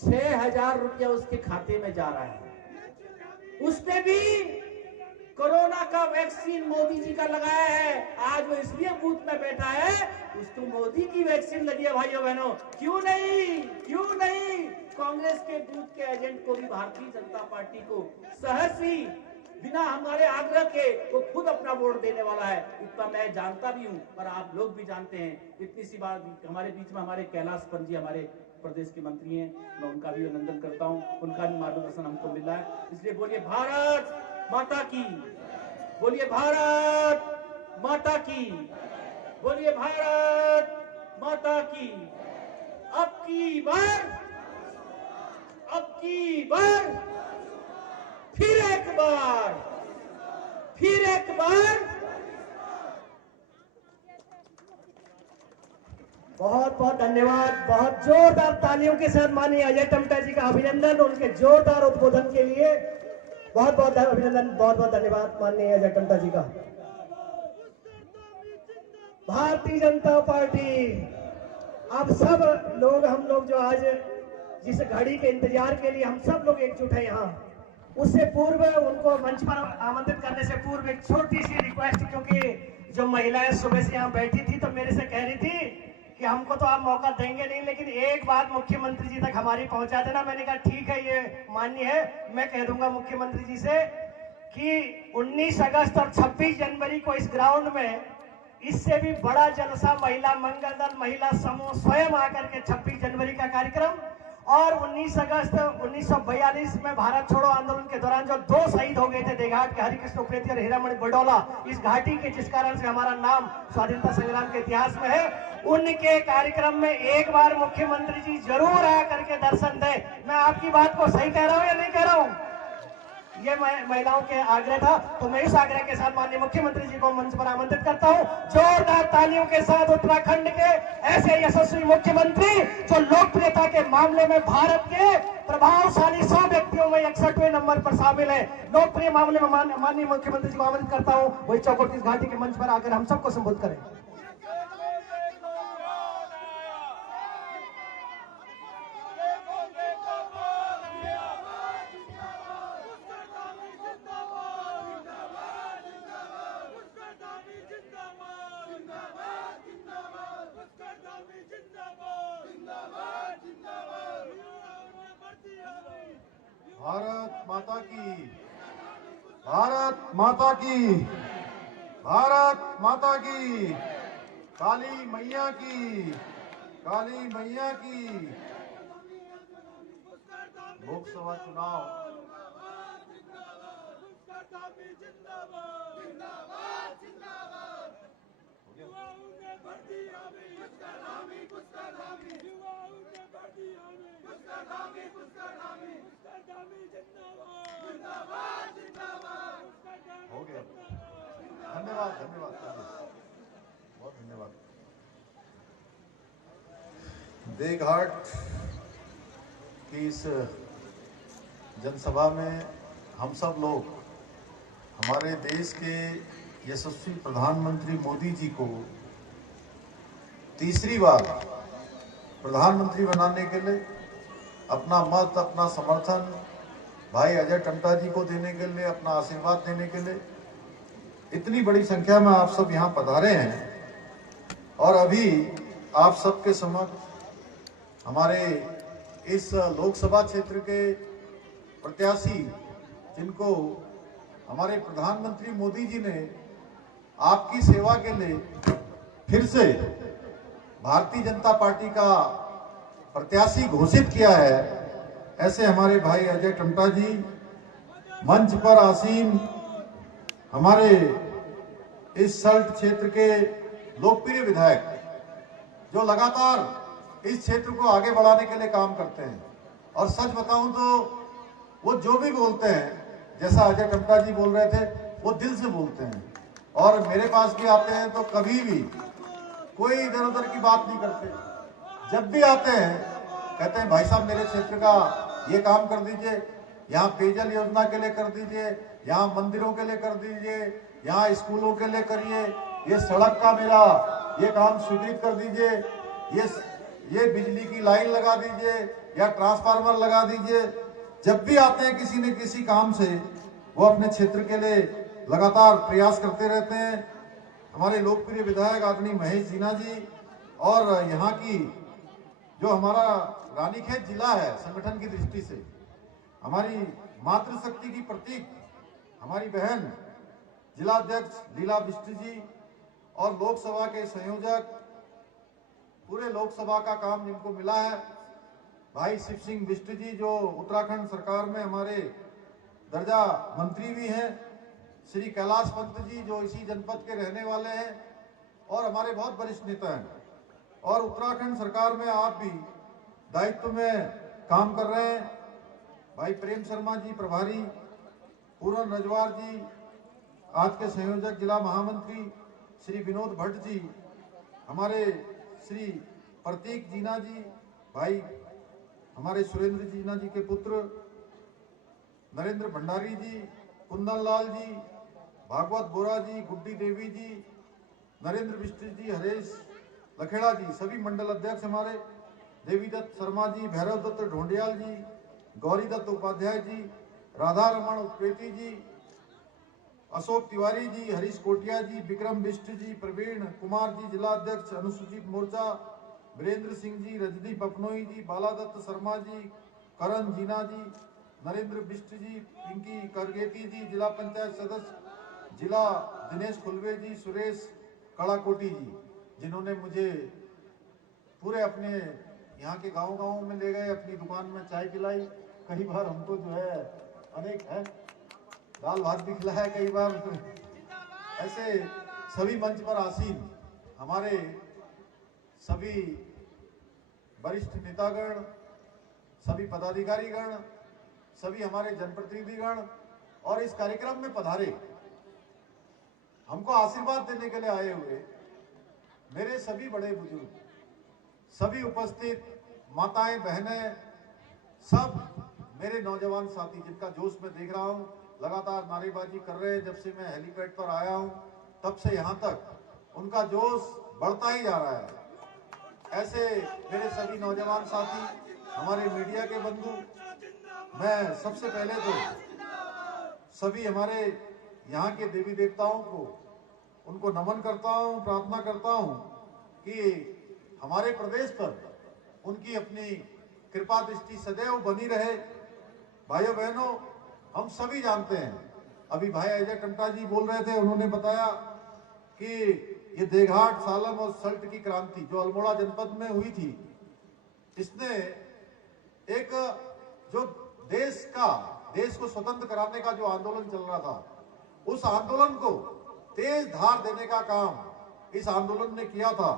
6,000 रुपया उसके खाते में जा रहा है। उसने भी कोरोना का वैक्सीन मोदी जी का लगाया है, आज वो इसलिए बूथ में बैठा है, उसको मोदी की वैक्सीन लगी है। भाइयों बहनों, क्यों नहीं कांग्रेस के बूथ के एजेंट को भी भारतीय जनता पार्टी को सहर्ष ही बिना हमारे आग्रह के वो खुद अपना वोट देने वाला है। इतना मैं जानता भी हूं और आप लोग भी जानते हैं। इतनी सी बात, हमारे बीच में हमारे कैलाश पंत जी हमारे प्रदेश के मंत्री हैं, मैं उनका भी अभिनंदन करता हूं, उनका भी मार्गदर्शन हमको मिल रहा है। इसलिए बोलिए भारत माता की, बोलिए भारत माता की, बोलिए भारत माता की। अब की बार फिर एक बार बहुत बहुत धन्यवाद। बहुत जोरदार तालियों के साथ माननीय अजय टम्टा जी का अभिनंदन, उनके जोरदार उद्बोधन के लिए बहुत बहुत अभिनंदन, बहुत बहुत धन्यवाद माननीय अजय टम्टा जी का। भारतीय जनता पार्टी, अब सब लोग, हम लोग जो आज जिस घड़ी के इंतजार के लिए हम सब लोग एकजुट है यहाँ, उससे पूर्व उनको मंच पर आमंत्रित करने से पूर्व एक छोटी सी रिक्वेस्ट, क्योंकि जो महिलाएं सुबह से यहाँ बैठी थी तो मेरे से कह रही थी कि हमको तो आप मौका देंगे नहीं, लेकिन एक बात मुख्यमंत्री जी तक हमारी पहुंचा देना। मैंने कहा ठीक है, ये मान्य है, मैं कह दूंगा मुख्यमंत्री जी से कि 19 अगस्त और 26 जनवरी को इस ग्राउंड में इससे भी बड़ा जलसा महिला मंगल दल, महिला समूह स्वयं आकर के 26 जनवरी का कार्यक्रम और 19 अगस्त 1942 में भारत छोड़ो आंदोलन के दौरान जो 2 शहीद हो गए थे देघाट के, हरिकृष्ण उप्रेती और हीरामणि बडोला, इस घाटी के जिस कारण से हमारा नाम स्वाधीनता संग्राम के इतिहास में है, उनके कार्यक्रम में एक बार मुख्यमंत्री जी जरूर आकर के दर्शन दे। मैं आपकी बात को सही कह रहा हूं या नहीं कह रहा हूं? ये महिलाओं के आग्रह था, तो मैं इस आग्रह के साथ माननीय मुख्यमंत्री जी को मंच पर आमंत्रित करता हूं। जोरदार तालियों के साथ उत्तराखंड के ऐसे यशस्वी मुख्यमंत्री जो लोकप्रियता के मामले में भारत के प्रभावशाली 100 व्यक्तियों में 61वें नंबर पर शामिल है, लोकप्रिय मामले में माननीय मुख्यमंत्री जी को आमंत्रित करता हूं, वही चौकोटीस घाटी के मंच पर आकर हम सबको संबोधित करें। भारत माता की, भारत माता की, भारत माता की, काली मैया की, काली मैया की। लोकसभा चुनाव हो गया। धन्यवाद धन्यवाद बहुत धन्यवाद। देघाट की इस जनसभा में हम सब लोग हमारे देश के यशस्वी प्रधानमंत्री मोदी जी को तीसरी बार प्रधानमंत्री बनाने के लिए अपना मत, अपना समर्थन भाई अजय टम्टा जी को देने के लिए, अपना आशीर्वाद देने के लिए इतनी बड़ी संख्या में आप सब यहाँ पधारे हैं। और अभी आप सबके समक्ष हमारे इस लोकसभा क्षेत्र के प्रत्याशी, जिनको हमारे प्रधानमंत्री मोदी जी ने आपकी सेवा के लिए फिर से भारतीय जनता पार्टी का प्रत्याशी घोषित किया है, ऐसे हमारे भाई अजय टम्टा जी मंच पर आसीन हमारे इस सल्ट क्षेत्र के लोकप्रिय विधायक, जो लगातार इस क्षेत्र को आगे बढ़ाने के लिए काम करते हैं। और सच बताऊं तो वो जो भी बोलते हैं, जैसा अजय टम्टा जी बोल रहे थे, वो दिल से बोलते हैं। और मेरे पास भी आते हैं तो कभी भी कोई इधर उधर की बात नहीं करते। जब भी आते हैं कहते हैं भाई साहब मेरे क्षेत्र का ये काम कर दीजिए, यहाँ पेयजल योजना के लिए कर दीजिए, यहाँ मंदिरों के लिए कर दीजिए, यहाँ स्कूलों के लिए करिए, ये सड़क का मेरा ये काम स्वीकृत कर दीजिए, ये बिजली की लाइन लगा दीजिए या ट्रांसफार्मर लगा दीजिए। जब भी आते हैं किसी न किसी काम से, वो अपने क्षेत्र के लिए लगातार प्रयास करते रहते हैं। हमारे लोकप्रिय विधायक आदरणीय महेश जीना जी और यहाँ की जो हमारा रानीखेत जिला है संगठन की दृष्टि से हमारी मातृशक्ति की प्रतीक हमारी बहन जिला अध्यक्ष लीला बिष्ट जी और लोकसभा के संयोजक पूरे लोकसभा का काम जिनको मिला है भाई शिव सिंह बिष्ट जी जो उत्तराखंड सरकार में हमारे दर्जा मंत्री भी हैं, श्री कैलाश पंत जी जो इसी जनपद के रहने वाले हैं और हमारे बहुत वरिष्ठ नेता हैं और उत्तराखंड सरकार में आप भी दायित्व में काम कर रहे हैं। भाई प्रेम शर्मा जी प्रभारी, पूरन रजवार जी आज के संयोजक जिला महामंत्री, श्री विनोद भट्ट जी, हमारे श्री प्रतीक जीना जी, भाई हमारे सुरेंद्र जीना जी के पुत्र नरेंद्र भंडारी जी, कुंदन लाल जी, भागवत बोरा जी, गुड्डी देवी जी, नरेंद्र बिष्ट जी, हरेश लखेड़ा जी, सभी मंडल अध्यक्ष हमारे देवी दत्त शर्मा जी, भैरव दत्त ढोंडियाल जी, गौरी दत्त उपाध्याय जी, राधा रमन उपेती जी, अशोक तिवारी जी, हरीश कोटिया जी, विक्रम बिष्ट जी, प्रवीण कुमार जी जिला अध्यक्ष अनुसूचित मोर्चा, वीरेंद्र सिंह जी, रजनी पपनोई जी, बालादत्त शर्मा जी, करण जीना जी, नरेंद्र बिष्ट जी, पिंकी करगेती जी जिला पंचायत सदस्य, जिला दिनेश खुलवे जी, सुरेश कड़ाकोटी जी जिन्होंने मुझे पूरे अपने यहाँ के गांव-गांव में ले गए, अपनी दुकान में चाय पिलाई, कई बार हमको जो है अनेक है दाल भात भी खिलाया कई बार। ऐसे सभी मंच पर आसीन हमारे सभी वरिष्ठ नेतागण, सभी पदाधिकारीगण, सभी हमारे जनप्रतिनिधिगण और इस कार्यक्रम में पधारे हमको आशीर्वाद देने के लिए आए हुए मेरे सभी बड़े बुजुर्ग, सभी उपस्थित माताएं बहनें, सब मेरे नौजवान साथी जिनका जोश में देख रहा हूं लगातार नारेबाजी कर रहे हैं। जब से मैं हेलीपैड पर आया हूं तब से यहां तक उनका जोश बढ़ता ही जा रहा है। ऐसे मेरे सभी नौजवान साथी, हमारे मीडिया के बंधु, मैं सबसे पहले तो सभी हमारे यहाँ के देवी देवताओं को उनको नमन करता हूँ, प्रार्थना करता हूँ कि हमारे प्रदेश पर उनकी अपनी कृपा दृष्टि सदैव बनी रहे। भाइयों बहनों, हम सभी जानते हैं, अभी भाई अजय टमटा जी बोल रहे थे, उन्होंने बताया कि ये देघाट, सालम और सल्ट की क्रांति जो अल्मोड़ा जनपद में हुई थी, इसने एक जो देश को स्वतंत्र कराने का जो आंदोलन चल रहा था, उस आंदोलन को तेज धार देने का काम इस आंदोलन ने किया था।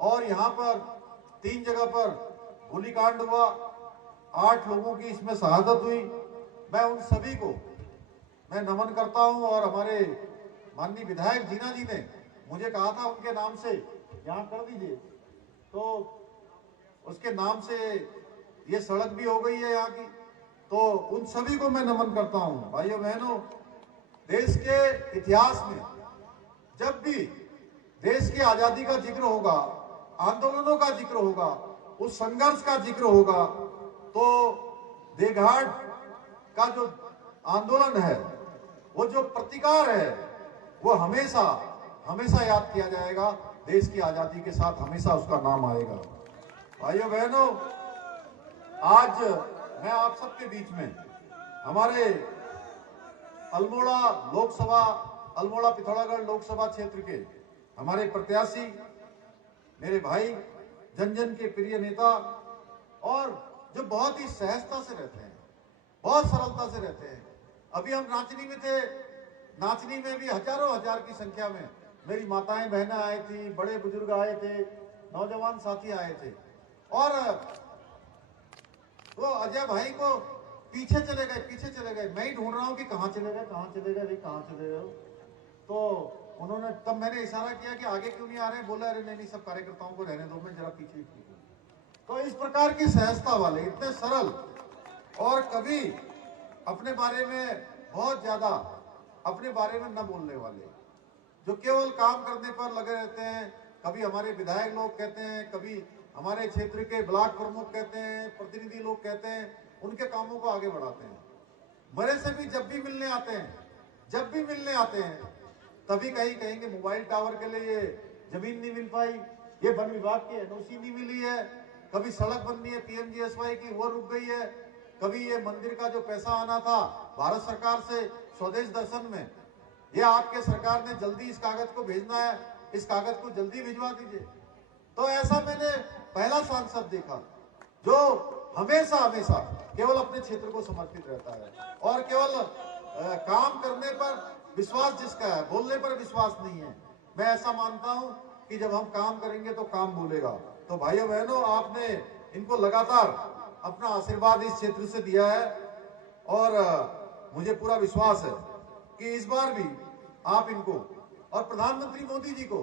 और यहाँ पर 3 जगह पर गोलीकांड हुआ, 8 लोगों की इसमें शहादत हुई। मैं उन सभी को मैं नमन करता हूँ और हमारे माननीय विधायक जीना जी ने मुझे कहा था उनके नाम से यहाँ कर दीजिए, तो उसके नाम से ये सड़क भी हो गई है यहाँ की, तो उन सभी को मैं नमन करता हूँ। भाइयों बहनों, देश के इतिहास में जब भी देश की आजादी का जिक्र होगा, आंदोलनों का जिक्र होगा, उस संघर्ष का जिक्र होगा, तो देघाट का जो आंदोलन है, वो जो प्रतिकार है, वो हमेशा हमेशा याद किया जाएगा। देश की आजादी के साथ हमेशा उसका नाम आएगा। भाइयों बहनों, आज मैं आप सबके बीच में हमारे अल्मोड़ा लोकसभा, अल्मोड़ा पिथौरागढ़ लोकसभा क्षेत्र के हमारे प्रत्याशी, मेरे भाई, जन जन के प्रिय नेता, और जो बहुत ही सहजता से रहते हैं, बहुत सरलता से रहते हैं। अभी हम नाचनी में थे, नाचनी में भी हजारों हजार की संख्या में मेरी माताएं बहनें आए थी, बड़े बुजुर्ग आए थे, नौजवान साथी आए थे, और वो अजय भाई को पीछे चले गए। मैं ही ढूंढ रहा हूँ कि कहाँ चले गए भाई, कहाँ चले गए। तो उन्होंने, तब मैंने इशारा किया कि आगे क्यों नहीं आ रहे, बोला अरे नहीं सब कार्यकर्ताओं को रहने दो, मैं जरा पीछे। तो इस प्रकार की सहजता वाले, इतने सरल, और कभी अपने बारे में बहुत ज्यादा अपने बारे में न बोलने वाले, जो केवल काम करने पर लगे रहते हैं। कभी हमारे विधायक लोग कहते हैं, कभी हमारे क्षेत्र के ब्लॉक प्रमुख कहते हैं, प्रतिनिधि लोग कहते हैं, उनके कामों को आगे बढ़ाते हैं। मेरे से भी जब भी मिलने आते हैं जब भी मिलने आते हैं तभी कहीं कहेंगे मोबाइल टावर के लिए ये जमीन नहीं मिल पाई, ये वन विभाग की एनओसी नहीं मिली है, कभी सड़क बननी है पीएमजीएसवाई की वो रुक गई है, कभी ये मंदिर का जो पैसा आना था भारत सरकार से स्वदेश दर्शन में, ये आपके सरकार ने जल्दी इस कागज को भेजना है, इस कागज को जल्दी भिजवा दीजिए। तो ऐसा मैंने पहला सांसद देखा जो हमेशा हमेशा केवल अपने क्षेत्र को समर्पित रहता है और केवल काम करने पर विश्वास जिसका है, बोलने पर विश्वास नहीं है। मैं ऐसा मानता हूं कि जब हम काम करेंगे तो काम बोलेगा। तो भाइयों बहनों, आपने इनको लगातार अपना आशीर्वाद इस क्षेत्र से दिया है और मुझे पूरा विश्वास है कि इस बार भी आप इनको और प्रधानमंत्री मोदी जी को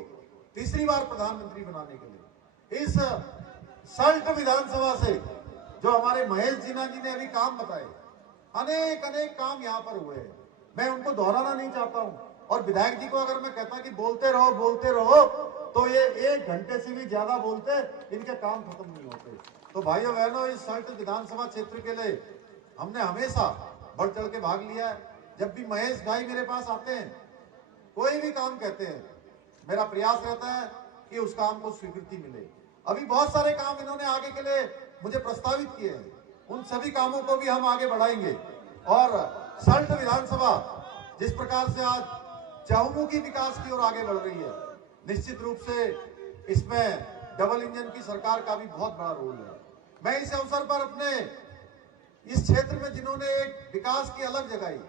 तीसरी बार प्रधानमंत्री बनाने के लिए इस सल्ट विधानसभा से जो हमारे महेश जीना जी ने अभी काम बताए, अनेक अनेक काम यहाँ पर हुए हैं, मैं उनको दोहराना नहीं चाहता हूँ। और विधायक जी को अगर मैं कहता कि बोलते रहो तो ये 1 घंटे से भी ज्यादा बोलते, इनके काम खत्म नहीं होते। तो भाइयों बहनों, इस सल्ट विधानसभा क्षेत्र के लिए हमने हमेशा बढ़ चढ़ के भाग लिया है। जब भी महेश भाई मेरे पास आते हैं, कोई भी काम कहते हैं, मेरा प्रयास रहता है कि उस काम को स्वीकृति मिले। अभी बहुत सारे काम इन्होंने आगे के लिए मुझे प्रस्तावित किए हैं, उन सभी कामों को भी हम आगे बढ़ाएंगे। और सल्ट विधानसभा जिस प्रकार से आज चहुमुखी विकास की ओर आगे बढ़ रही है, निश्चित रूप से इसमें डबल इंजन की सरकार का भी बहुत बड़ा रोल है। मैं इस अवसर पर अपने इस क्षेत्र में जिन्होंने एक विकास की अलग जगाई,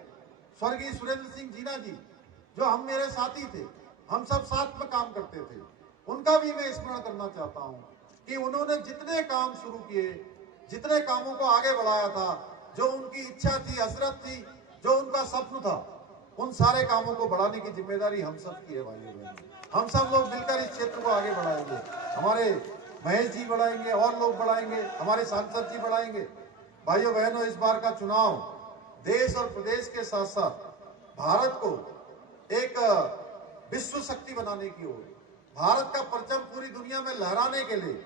स्वर्गीय सुरेंद्र सिंह जीना जी, जो हम मेरे साथी थे, हम सब साथ में काम करते थे, उनका भी मैं स्मरण करना चाहता हूं कि उन्होंने जितने काम शुरू किए, जितने कामों को आगे बढ़ाया था, जो उनकी इच्छा थी, हसरत थी, जो उनका स्वप्न था, उन सारे कामों को बढ़ाने की जिम्मेदारी हम सब की है भाइयों बहनों। हम सब लोग मिलकर इस क्षेत्र को आगे बढ़ाएंगे। हमारे महेश जी बढ़ाएंगे और लोग बढ़ाएंगे, हमारे सांसद जी बढ़ाएंगे। भाइयों बहनों, इस बार का चुनाव देश और प्रदेश के साथ साथ भारत को एक विश्व शक्ति बनाने की ओर, भारत का परचम पूरी दुनिया में लहराने के लिए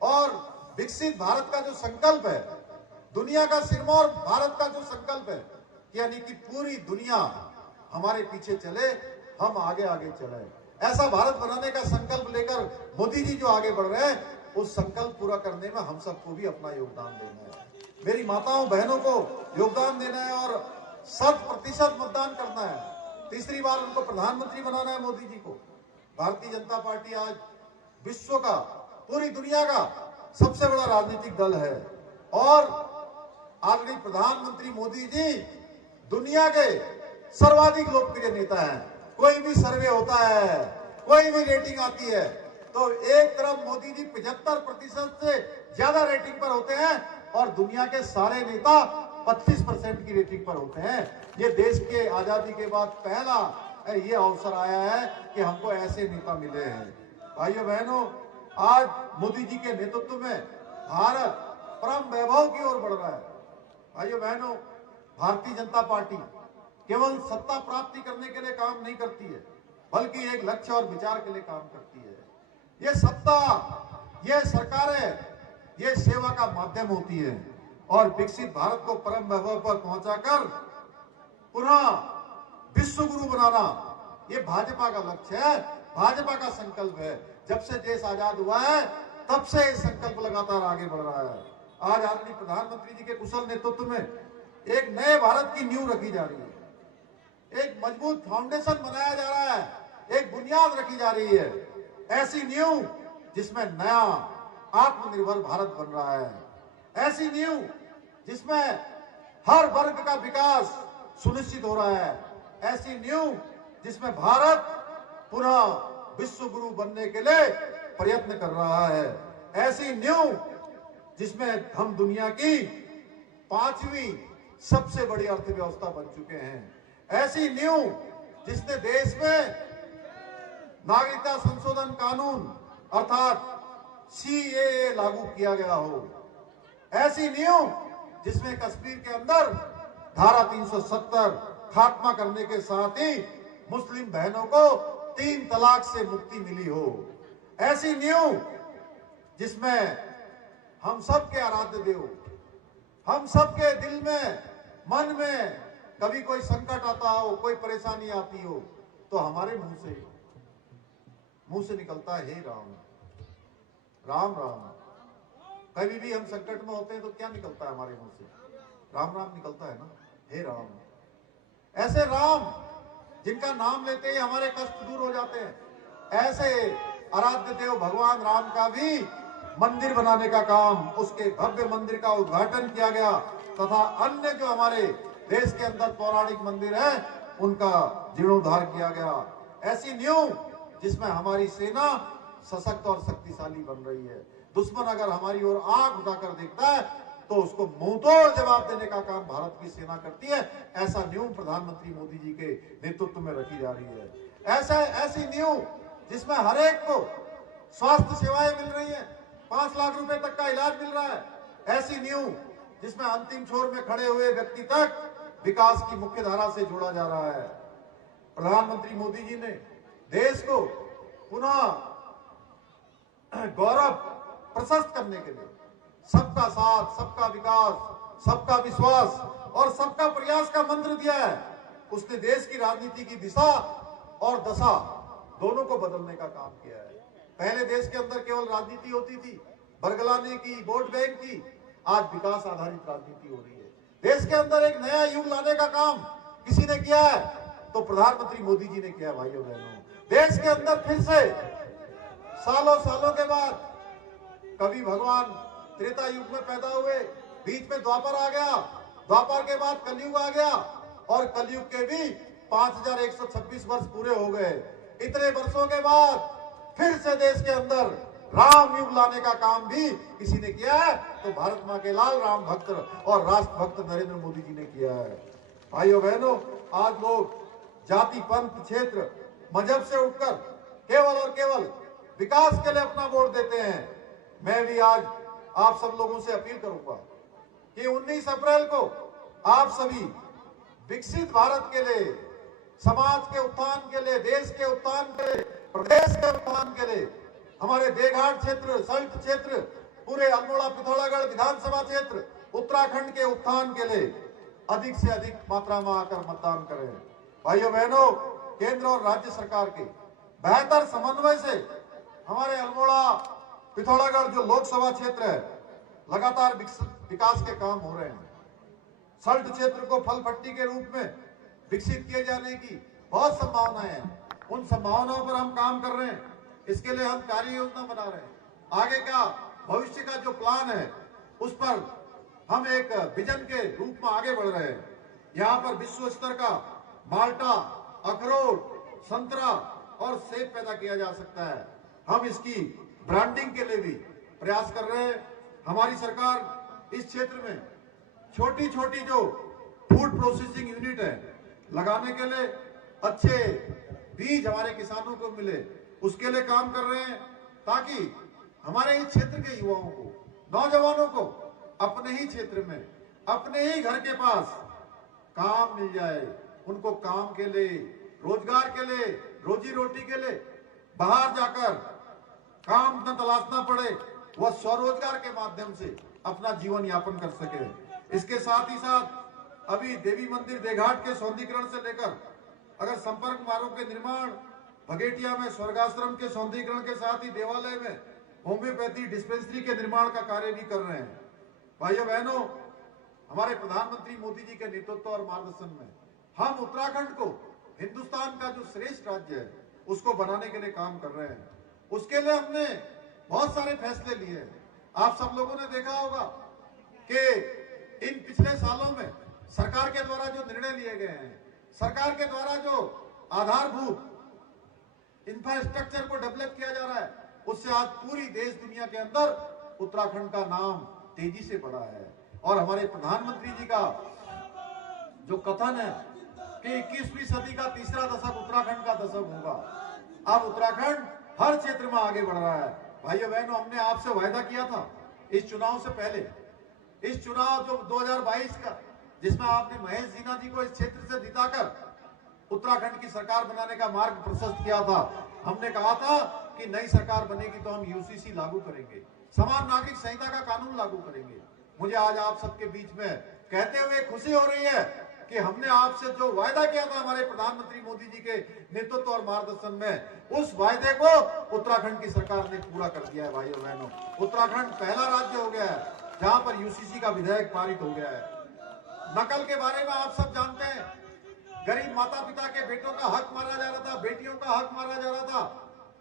और विकसित भारत का जो संकल्प है, दुनिया का सिरमौर भारत का जो संकल्प है, यानी कि पूरी दुनिया हमारे पीछे चले, हम आगे आगे चले, ऐसा भारत बनाने का संकल्प लेकर मोदी जी जो आगे बढ़ रहे हैं, उस संकल्प पूरा करने में हम सबको भी अपना योगदान देना है। मेरी माताओं बहनों को योगदान देना है और 100% मतदान करना है। तीसरी बार उनको प्रधानमंत्री बनाना है मोदी जी को। भारतीय जनता पार्टी आज विश्व का, पूरी दुनिया का सबसे बड़ा राजनीतिक दल है और आदरणीय प्रधानमंत्री मोदी जी दुनिया के सर्वाधिक लोकप्रिय नेता हैं। कोई भी सर्वे होता है, कोई भी रेटिंग आती है, तो एक तरफ मोदी जी 75% से ज्यादा रेटिंग पर होते हैं और दुनिया के सारे नेता 25% की रेटिंग पर होते हैं। ये देश के आजादी के बाद पहला ये अवसर आया है कि हमको ऐसे नेता मिले हैं। भाइयों बहनों, आज मोदी जी के नेतृत्व में भारत परम वैभव की ओर बढ़ रहा है। भाइयों बहनों, भारतीय जनता पार्टी केवल सत्ता प्राप्ति करने के लिए काम नहीं करती है, बल्कि एक लक्ष्य और विचार के लिए काम करती है। ये सत्ता, ये सरकारें, ये सेवा का माध्यम होती है और विकसित भारत को परम वैभव पर पहुंचाकर पुनः विश्व गुरु बनाना, ये भाजपा का लक्ष्य है, भाजपा का संकल्प है। जब से देश आजाद हुआ है, तब से ये संकल्प लगातार आगे बढ़ रहा है। आज आदरणीय प्रधानमंत्री जी के कुशल नेतृत्व में एक नए भारत की नींव रखी जा रही है, एक मजबूत फाउंडेशन बनाया जा रहा है, एक बुनियाद रखी जा रही है, ऐसी नींव जिसमें नया आत्मनिर्भर भारत बन रहा है, ऐसी नींव जिसमें हर वर्ग का विकास सुनिश्चित हो रहा है, ऐसी नींव जिसमें भारत पुनः विश्व गुरु बनने के लिए प्रयत्न कर रहा है, ऐसी नींव जिसमें हम दुनिया की 5वीं सबसे बड़ी अर्थव्यवस्था बन चुके हैं, ऐसी नींव जिसने देश में नागरिकता संशोधन कानून अर्थात CAA लागू किया गया हो, ऐसी नींव जिसमें कश्मीर के अंदर धारा 370 खात्मा करने के साथ ही मुस्लिम बहनों को 3 तलाक से मुक्ति मिली हो, ऐसी नींव जिसमें हम सबके आराध्य देव, हम सबके दिल में, मन में कभी कोई संकट आता हो, कोई परेशानी आती हो, तो हमारे मुंह से निकलता है हे राम राम राम। कभी भी हम संकट में होते हैं तो क्या निकलता है हमारे मुंह से? राम राम निकलता है ना, हे राम। ऐसे राम जिनका नाम लेते ही हमारे कष्ट दूर हो जाते हैं, ऐसे आराध्य देव भगवान राम का भी मंदिर बनाने का काम, उसके भव्य मंदिर का उद्घाटन किया गया तथा अन्य जो हमारे देश के अंदर पौराणिक मंदिर है उनका जीर्णोद्धार किया गया। ऐसी नींव जिसमें हमारी सेना सशक्त और शक्तिशाली बन रही है। दुश्मन अगर हमारी ओर आंख उठाकर देखता है तो उसको मुंहतोड़ जवाब देने का काम भारत की सेना करती है। ऐसा नींव प्रधानमंत्री मोदी जी के नेतृत्व में रखी जा रही है। ऐसी नींव जिसमें हर एक को स्वास्थ्य सेवाएं मिल रही हैं, 5 लाख रुपए तक का इलाज मिल रहा है। ऐसी नींव जिसमें अंतिम छोर में खड़े हुए व्यक्ति तक विकास की मुख्य धारा से जोड़ा जा रहा है। प्रधानमंत्री मोदी जी ने देश को पुनः गौरव प्रशस्त करने के लिए सबका साथ, सबका विकास, सबका विश्वास और सबका प्रयास का मंत्र दिया है। उसने देश की राजनीति की दिशा और दशा दोनों को बदलने का काम किया है। पहले देश के अंदर केवल राजनीति होती थी, बरगलाने की, वोट बैंक की। आज विकास आधारित राजनीति हो रही है। देश के अंदर एक नया युग लाने का काम किसी ने किया है तो प्रधानमंत्री मोदी जी ने किया। भाइयों बहनों, देश के अंदर फिर से सालों के बाद, कभी भगवान त्रेता युग में पैदा हुए, बीच में द्वापर आ गया, द्वापर के बाद कलयुग आ गया और कलयुग के भी 5126 वर्ष पूरे हो गए। इतने वर्षों के बाद फिर से देश के अंदर राम युग लाने का काम भी किसी ने किया है तो भारत मां के लाल राम भक्त और राष्ट्र भक्त नरेंद्र मोदी जी ने किया है। भाइयों बहनों, आज लोग जाति, पंथ, क्षेत्र, मजहब से उठकर केवल और केवल विकास के लिए अपना वोट देते हैं। मैं भी आज आप सब लोगों से अपील करूंगा कि 19 अप्रैल को आप सभी विकसित भारत के लिए, समाज के उत्थान के लिए, देश के उत्थान के लिए, प्रदेश के उत्थान के लिए, हमारे देघाट क्षेत्र, सल्ट क्षेत्र, पूरे अल्मोड़ा पिथौरागढ़ विधानसभा क्षेत्र, उत्तराखंड के उत्थान के लिए अधिक से अधिक मात्रा में आकर मतदान करें। भाइयों बहनों, केंद्र और राज्य सरकार के बेहतर समन्वय से हमारे अल्मोड़ा पिथौरागढ़ जो लोकसभा क्षेत्र है, लगातार विकास के काम हो रहे हैं। सल्ट क्षेत्र को फल पट्टी के रूप में विकसित किए जाने की बहुत संभावनाएं हैं। उन संभावनाओं पर हम काम कर रहे हैं। इसके लिए हम कार्य योजना बना रहे हैं। आगे का भविष्य का जो प्लान है उस पर हम एक विजन के रूप में आगे बढ़ रहे हैं। यहाँ पर विश्व स्तर का माल्टा, अखरोट, संतरा और सेब पैदा किया जा सकता है। हम इसकी ब्रांडिंग के लिए भी प्रयास कर रहे हैं। हमारी सरकार इस क्षेत्र में छोटी छोटी जो फूड प्रोसेसिंग यूनिट है लगाने के लिए अच्छे बीज हमारे किसानों को मिले, उसके लिए काम कर रहे हैं ताकि हमारे इस क्षेत्र के युवाओं को, नौजवानों को अपने ही क्षेत्र में, अपने ही घर के पास काम मिल जाए। उनको काम के लिए, रोजगार के लिए, रोजी रोटी के लिए बाहर जाकर काम न तलाशना पड़े, वह स्वरोजगार के माध्यम से अपना जीवन यापन कर सके। इसके साथ ही साथ अभी देवी मंदिर देघाट के सौंदर्यीकरण से लेकर अगर संपर्क मार्गों के निर्माण, भगेटिया में स्वर्गाश्रम के सौंदर्यीकरण के साथ ही देवालय में होम्योपैथी डिस्पेंसरी के निर्माण का कार्य भी कर रहे हैं। भाइयों बहनों, हमारे प्रधानमंत्री मोदी जी के नेतृत्व और मार्गदर्शन में हम उत्तराखंड को हिंदुस्तान का जो श्रेष्ठ राज्य है उसको बनाने के लिए काम कर रहे हैं। उसके लिए हमने बहुत सारे फैसले लिए हैं। आप सब लोगों ने देखा होगा कि इन पिछले सालों में सरकार के द्वारा जो निर्णय लिए गए हैं, सरकार के द्वारा जो आधारभूत इंफ्रास्ट्रक्चर को डेवलप किया जा रहा है, उससे आज पूरी देश दुनिया के अंदर उत्तराखंड का नाम तेजी से बढ़ा है। और हमारे प्रधानमंत्री जी का जो कथन है कि 21वीं सदी का तीसरा दशक उत्तराखंड का दशक होगा, अब उत्तराखंड हर क्षेत्र में आगे बढ़ रहा है। भाइयों बहनों, हमने आपसे वायदा किया था इस चुनाव से पहले, इस चुनाव जो 2022 का, जिसमें आपने महेश जीना जी को इस क्षेत्र से जिताकर उत्तराखंड की सरकार बनाने का मार्ग प्रशस्त किया था। हमने कहा था कि नई सरकार बनेगी तो हम यूसीसी लागू करेंगे, समान नागरिक संहिता का कानून लागू करेंगे। मुझे आज आप सबके बीच में कहते हुए खुशी हो रही है कि हमने आपसे जो वायदा किया था हमारे प्रधानमंत्री मोदी जी के नेतृत्व और मार्गदर्शन में, उस वायदे को उत्तराखंड की सरकार ने पूरा कर दिया है। भाइयों बहनों, उत्तराखंड पहला राज्य हो गया है जहां पर यूसीसी का विधेयक पारित हो गया है। नकल के बारे में आप सब जानते हैं, गरीब माता पिता के बेटों का हक मारा जा रहा था, बेटियों का हक मारा जा रहा था।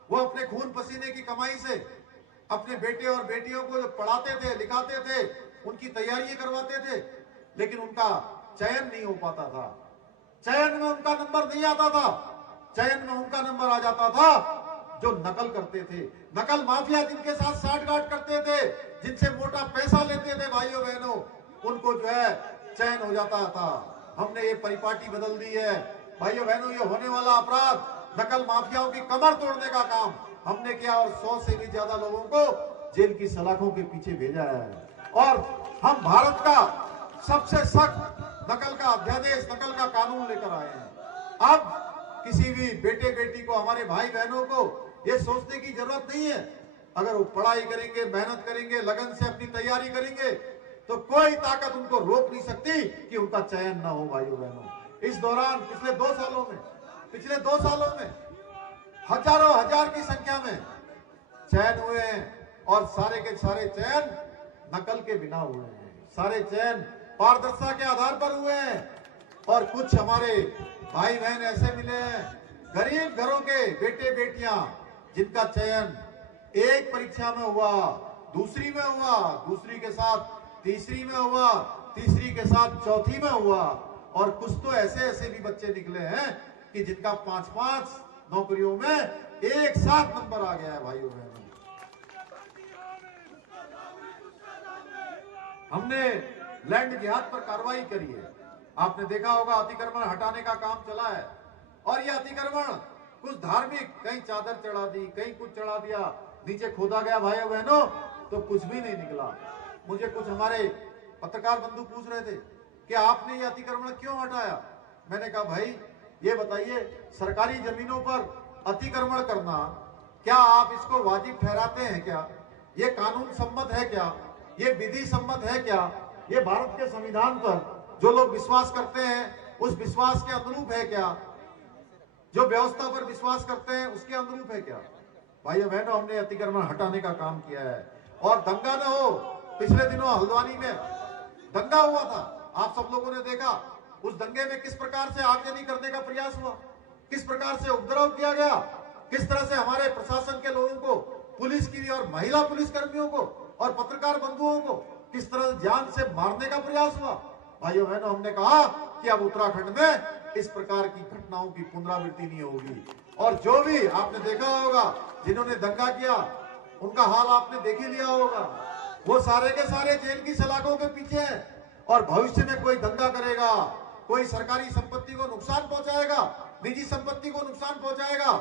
वो अपने खून पसीने की कमाई से अपने बेटे और बेटियों को जो पढ़ाते थे, लिखाते थे, उनकी तैयारी करवाते थे, लेकिन उनका चयन नहीं हो पाता था। चयन में उनका नंबर नहीं आता था। चयन में उनका नंबर आ जाता था जो नकल करते थे, नकल माफिया जिनके साथ साठगांठ करते थे, जिनसे मोटा पैसा लेते थे। भाइयों बहनों, उनको जो है चयन हो जाता था। हमने ये परिपाटी बदल दी है। भाइयों बहनों, ये होने वाला अपराध, नकल माफियाओं की कमर तोड़ने का काम हमने किया और 100 से भी ज्यादा लोगों को जेल की सलाखों के पीछे भेजा है। और हम भारत का सबसे सख्त नकल का अध्यादेश, नकल का कानून लेकर आए हैं। अब किसी भी बेटे बेटी को, हमारे भाई बहनों को ये सोचने की जरूरत नहीं है, अगर वो पढ़ाई करेंगे, मेहनत करेंगे, लगन से अपनी तैयारी करेंगे, तो कोई ताकत उनको रोक नहीं सकती कि उनका चयन ना हो। भाइयों बहनों, इस दौरान पिछले 2 सालों में हजारों हजार की संख्या में चयन हुए हैं और सारे के सारे चयन नकल के बिना हुए हैं। सारे चयन पारदर्शिता के आधार पर हुए हैं। और कुछ हमारे भाई बहन ऐसे मिले हैं, गरीब घरों के बेटे बेटियां, जिनका चयन एक परीक्षा में हुआ, दूसरी में हुआ, दूसरी के साथ तीसरी में हुआ, तीसरी के साथ चौथी में हुआ। और कुछ तो ऐसे भी बच्चे निकले हैं कि जिनका 5-5 नौकरियों में एक साथ नंबर आ गया है। भाइयों बहनों, हमने लैंड जिहाद पर कार्रवाई करी है। आपने देखा होगा, अतिक्रमण हटाने का काम चला है। और यह अतिक्रमण कुछ धार्मिक, कहीं चादर चढ़ा दी, कहीं कुछ चढ़ा दिया, नीचे खोदा गया भाइयों बहनों तो कुछ भी नहीं निकला। मुझे कुछ हमारे पत्रकार बंधु पूछ रहे थे कि आपने ये अतिक्रमण क्यों हटाया। मैंने कहा, भाई ये बताइए, सरकारी जमीनों पर अतिक्रमण करना, क्या आप इसको वाजिब ठहराते हैं क्या? ये कानून सम्मत है क्या? ये विधि सम्मत है क्या? ये भारत के संविधान पर जो लोग विश्वास करते हैं उस विश्वास के अनुरूप है क्या? जो व्यवस्था पर विश्वास करते हैं उसके अनुरूप है क्या? भाइयों बहनों, हमने अतिक्रमण हटाने का काम किया है। और दंगा न हो, पिछले दिनों हल्द्वानी में दंगा हुआ था, आप सब लोगों ने देखा। उस दंगे में किस प्रकार से आगजनी करने का प्रयास हुआ, किस प्रकार से उपद्रव किया गया, किस तरह से हमारे प्रशासन के लोगों को, पुलिस की और महिला पुलिस कर्मियों को और पत्रकार बंधुओं को किस तरह जान से मारने का प्रयास हुआ। भाइयों बहनों, हमने कहा कि अब उत्तराखंड में इस प्रकार की घटनाओं की पुनरावृत्ति नहीं होगी। और जो भी आपने देखा होगा, जिन्होंने दंगा किया, उनका हाल आपने देख ही लिया होगा। वो सारे के सारे जेल की सलाखों के पीछे हैं। और भविष्य में कोई दंगा करेगा, कोई सरकारी संपत्ति को नुकसान पहुंचाएगा, निजी संपत्ति को नुकसान पहुंचाएगा,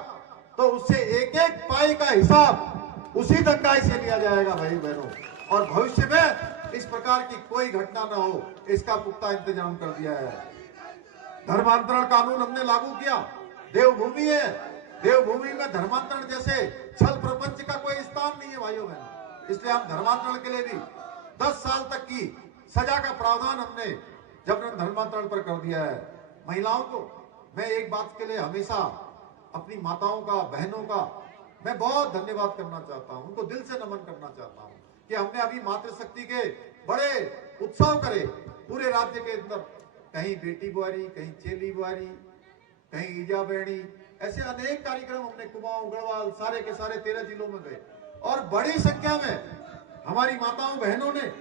तो उससे एक एक पाई का हिसाब उसी दंगाई से लिया जाएगा। भाई बहनों, और भविष्य में इस प्रकार की कोई घटना न हो, इसका पुख्ता इंतजाम कर दिया है। धर्मांतरण कानून हमने लागू किया। देवभूमि है, देवभूमि में धर्मांतरण जैसे छल प्रपंच का कोई स्थान नहीं है। भाइयों बहनों, इसलिए हम धर्मांतरण के लिए भी 10 साल तक की सजा का प्रावधान हमने जबरन धर्मांतरण पर कर दिया है। महिलाओं को मैं एक बात के लिए हमेशा अपनी माताओं का, बहनों का मैं बहुत धन्यवाद करना चाहता हूं, उनको दिल से नमन करना चाहता हूं कि हमने अभी मातृशक्ति के बड़े उत्सव करे पूरे राज्य के अंदर। कहीं बेटी बुआरी, कहीं चेली बुआरी, कहीं ईजा बेड़ी, ऐसे अनेक कार्यक्रम हमने कुमाऊं, गढ़वाल, सारे के सारे 13 जिलों में गए। और बड़ी संख्या में हमारी माताओं बहनों ने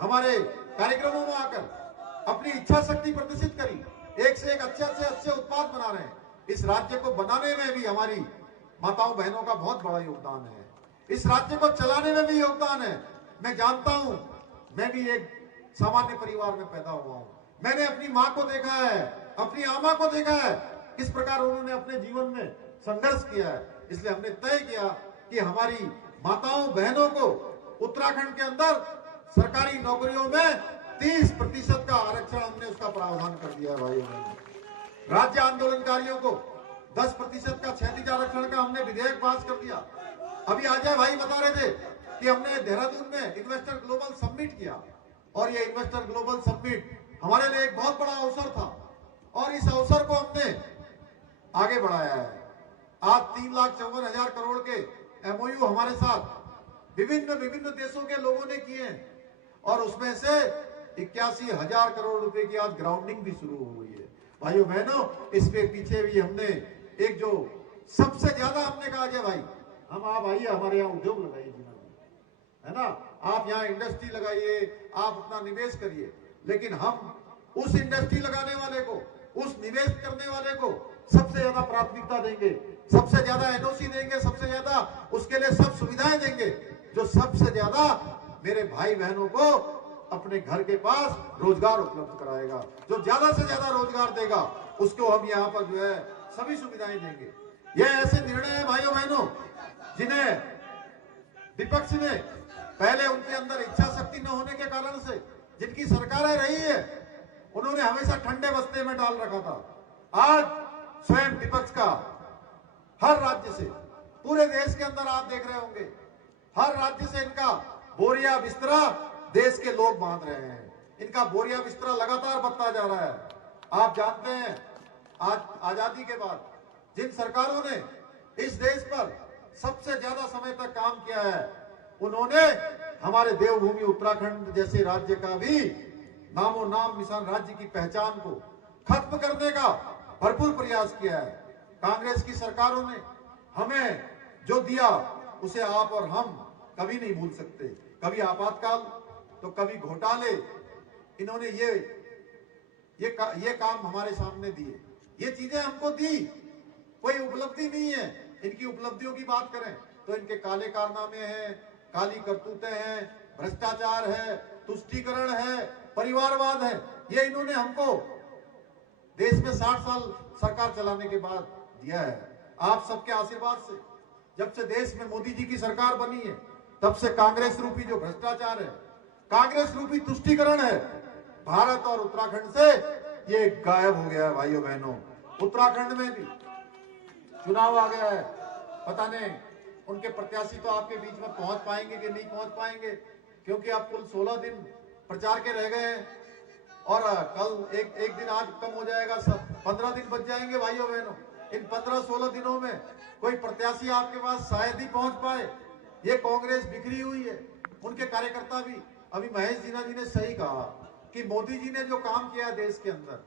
हमारे कार्यक्रमों में आकर अपनी इच्छा शक्ति प्रदर्शित करी। एक से एक अच्छे उत्पाद बना रहे हैं। इस राज्य को बनाने में भी हमारी माताओं बहनों का बहुत बड़ा योगदान है। इस राज्य को चलाने में भी योगदान है। मैं जानता हूं, मैं भी एक सामान्य परिवार में पैदा हुआ हूं। मैंने अपनी माँ को देखा है, अपनी आमा को देखा है, किस प्रकार उन्होंने अपने जीवन में संघर्ष किया है। इसलिए हमने तय किया कि हमारी माताओं बहनों को उत्तराखंड के अंदर सरकारी नौकरियों में 30% का आरक्षण, हमने उसका प्रावधान कर दिया है। भाइयों बहनों, राज्य आंदोलनकारियों को 10% का क्षैतिज आरक्षण का हमने विधेयक पास कर दिया। अभी अजय भाई बता रहे थे कि हमने देहरादून में इन्वेस्टर ग्लोबल समिट किया, और ये इन्वेस्टर ग्लोबल समिट हमारे लिए एक बहुत बड़ा अवसर था। और इस अवसर को हमने आगे बढ़ाया है। आज 3,54,000 करोड़ के MOU हमारे साथ विभिन्न देशों के लोगों ने किए हैं और उसमें से 81,000 करोड़ रुपए की आज ग्राउंडिंग भी शुरू हो गई है। भाइयों बहनों, इसके पीछे भी हमने एक जो सबसे ज्यादा हमने कहा है भाई, हम आप आइए हमारे यहाँ उद्योग लगाइए जीना है ना, आप यहाँ इंडस्ट्री लगाइए, आप अपना निवेश करिए, लेकिन हम उस इंडस्ट्री लगाने वाले को, उस निवेश करने वाले को सबसे ज्यादा प्राथमिकता देंगे, सबसे ज्यादा NOC देंगे, सबसे ज्यादा उसके लिए सब सुविधाएं देंगे, जो सबसे ज्यादा मेरे भाई बहनों को अपने घर के पास रोजगार उपलब्ध कराएगा, जो ज्यादा से ज्यादा रोजगार देगा उसको हम यहाँ पर जो है सभी सुविधाएं देंगे। ये ऐसे निर्णय है भाइयों बहनों जिन्हें विपक्ष ने पहले उनके अंदर इच्छा शक्ति न होने के कारण से, जिनकी सरकारें रही है, उन्होंने हमेशा ठंडे बस्ते में डाल रखा था। आज स्वयं विपक्ष का हर राज्य से, पूरे देश के अंदर आप देख रहे होंगे, हर राज्य से इनका बोरिया बिस्तरा देश के लोग बांध रहे हैं। इनका बोरिया बिस्तरा लगातार बढ़ता जा रहा है। आप जानते हैं, आज आजादी के बाद जिन सरकारों ने इस देश पर सबसे ज्यादा समय तक काम किया है, उन्होंने हमारे देवभूमि उत्तराखंड जैसे राज्य का भी नामो नाम निशान, राज्य की पहचान को खत्म करने का भरपूर प्रयास किया है। कांग्रेस की सरकारों ने हमें जो दिया उसे आप और हम कभी नहीं भूल सकते। कभी आपातकाल तो कभी घोटाले, इन्होंने ये काम हमारे सामने दिए, ये चीजें हमको दी, कोई उपलब्धि नहीं है। इनकी उपलब्धियों की बात करें तो इनके काले कारनामे हैं, काली करतूतें हैं, भ्रष्टाचार है, तुष्टीकरण है, परिवारवाद है, ये इन्होंने हमको देश में 60 साल सरकार चलाने के बाद दिया है। आप सबके आशीर्वाद से जब से देश में मोदी जी की सरकार बनी है, तब से कांग्रेस रूपी जो भ्रष्टाचार है, कांग्रेस रूपी तुष्टीकरण है, भारत और उत्तराखंड से ये गायब हो गया है। भाइयों बहनों, उत्तराखंड में भी चुनाव आ गया है, पता नहीं उनके प्रत्याशी तो आपके बीच में पहुंच पाएंगे कि नहीं पहुंच पाएंगे, क्योंकि अब कुल 16 दिन प्रचार के रह गए हैं और कल एक दिन आज कम हो जाएगा, 15 दिन बच जाएंगे। भाइयों बहनों, इन 15-16 दिनों में कोई प्रत्याशी आपके पास शायद ही पहुंच पाए। ये कांग्रेस बिखरी हुई है, उनके कार्यकर्ता भी। अभी महेश जीना जी ने सही कहा कि मोदी जी ने जो काम किया देश के अंदर,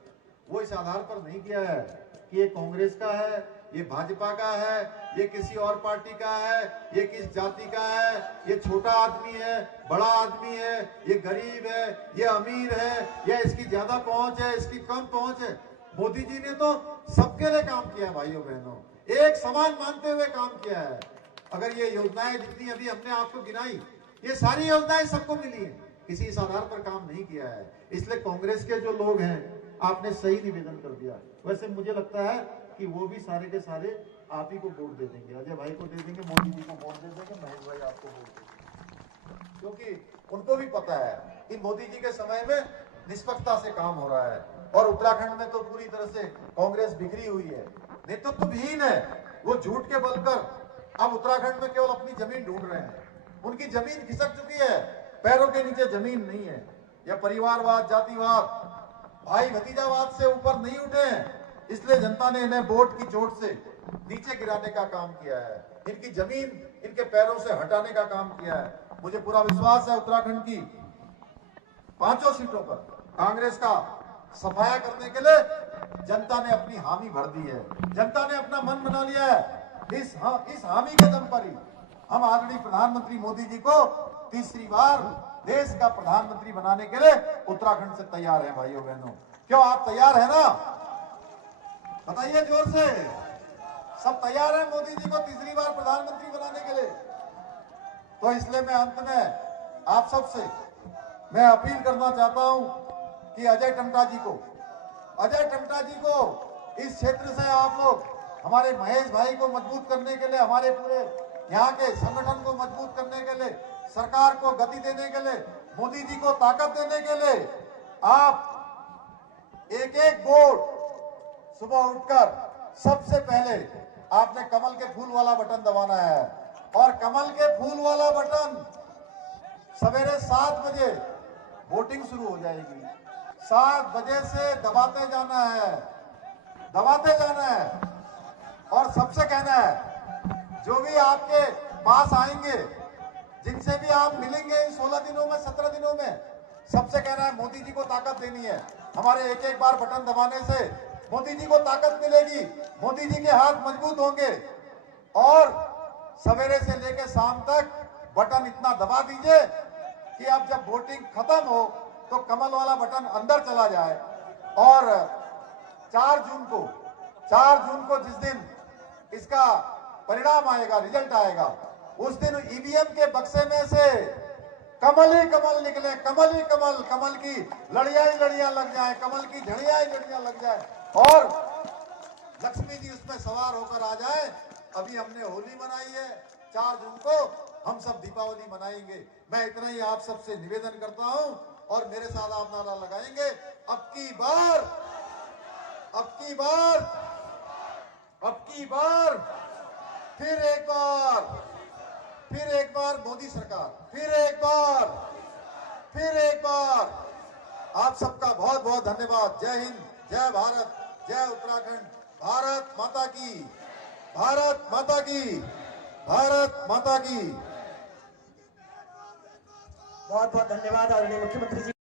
वो इस आधार पर नहीं किया है कि ये कांग्रेस का है, ये भाजपा का है, ये किसी और पार्टी का है, ये किस जाति का है, ये छोटा आदमी है, बड़ा आदमी है, ये गरीब है, ये अमीर है, या इसकी ज्यादा पहुंच है, इसकी कम पहुंच है। मोदी जी ने तो सबके लिए काम किया भाइयों बहनों, एक समान मानते हुए काम किया है। अगर ये योजनाएं जितनी अभी हमने आपको गिनाई, ये सारी योजनाएं सबको मिली है, किसी इस आधार पर काम नहीं किया है। इसलिए कांग्रेस के जो लोग हैं, आपने सही निवेदन कर दिया। वैसे मुझे लगता है कि वो भी सारे के सारे आप ही को वोट दे देंगे, अजय भाई को दे देंगे, मोदी जी को वोट दे देंगे, महेश भाई आपको वोट देंगे, क्योंकि उनको भी पता है कि मोदी जी के समय में निष्पक्षता से काम हो रहा है। और उत्तराखंड में तो पूरी तरह से कांग्रेस बिखरी हुई है, नेतृत्व विहीन है। वो झूठ के बल पर अब उत्तराखंड में केवल अपनी जमीन ढूंढ रहे हैं। उनकी जमीन खिसक चुकी है, पैरों के नीचे जमीन नहीं है। या परिवारवाद, जातिवाद, भाई भतीजावाद से ऊपर नहीं उठे हैं, इसलिए जनता ने इन्हें वोट की चोट से नीचे गिराने का काम किया है, इनकी जमीन इनके पैरों से हटाने का काम किया है। मुझे पूरा विश्वास है उत्तराखंड की 5 सीटों पर कांग्रेस का सफाया करने के लिए जनता ने अपनी हामी भर दी है, जनता ने अपना मन बना लिया है। इस हामी के दम पर ही हम आदरणीय प्रधानमंत्री मोदी जी को तीसरी बार देश का प्रधानमंत्री बनाने के लिए उत्तराखंड से तैयार है। भाइयों बहनों, क्यों आप तैयार है ना? बताइए जोर से। सब तैयार है मोदी जी को तीसरी बार प्रधानमंत्री बनाने के लिए? तो इसलिए मैं अंत में आप सबसे मैं अपील करना चाहता हूं कि अजय टम्टा जी को इस क्षेत्र से आप लोग हमारे महेश भाई को मजबूत करने के लिए, हमारे पूरे यहाँ के संगठन को मजबूत करने के लिए, सरकार को गति देने के लिए, मोदी जी को ताकत देने के लिए आप एक वोट सुबह उठकर सबसे पहले आपने कमल के फूल वाला बटन दबाना है। और कमल के फूल वाला बटन सवेरे 7 बजे वोटिंग शुरू हो जाएगी, 7 बजे से दबाते जाना है। दबाते जाना है और सबसे कहना है, जो भी आपके पास आएंगे, जिनसे भी आप मिलेंगे इन 16 दिनों में, 17 दिनों में, सबसे कहना है मोदी जी को ताकत देनी है। हमारे एक एक बार बटन दबाने से मोदी जी को ताकत मिलेगी, मोदी जी के हाथ मजबूत होंगे। और सवेरे से लेकर शाम तक बटन इतना दबा दीजिए कि अब जब वोटिंग खत्म हो तो कमल वाला बटन अंदर चला जाए। और 4 जून को जिस दिन इसका परिणाम आएगा, रिजल्ट आएगा, उस दिन ईवीएम के बक्से में से कमल ही कमल निकले, कमल ही कमल, कमल की लड़ियां ही लड़ियां लग जाए, कमल की झड़ियां ही झड़ियां लग जाए और लक्ष्मी जी उसमें सवार होकर आ जाए। अभी हमने होली मनाई है, 4 जून को हम सब दीपावली मनाएंगे। मैं इतना ही आप सबसे निवेदन करता हूं और मेरे साथ आप नारा लगाएंगे, अब की बार, अब की बार, अब की बार, फिर एक बार मोदी सरकार, फिर एक बार। आप सबका बहुत बहुत धन्यवाद। जय हिंद, जय भारत, जय उत्तराखंड। भारत माता की, भारत माता की, भारत माता की। बहुत बहुत धन्यवाद आदरणीय मुख्यमंत्री जी।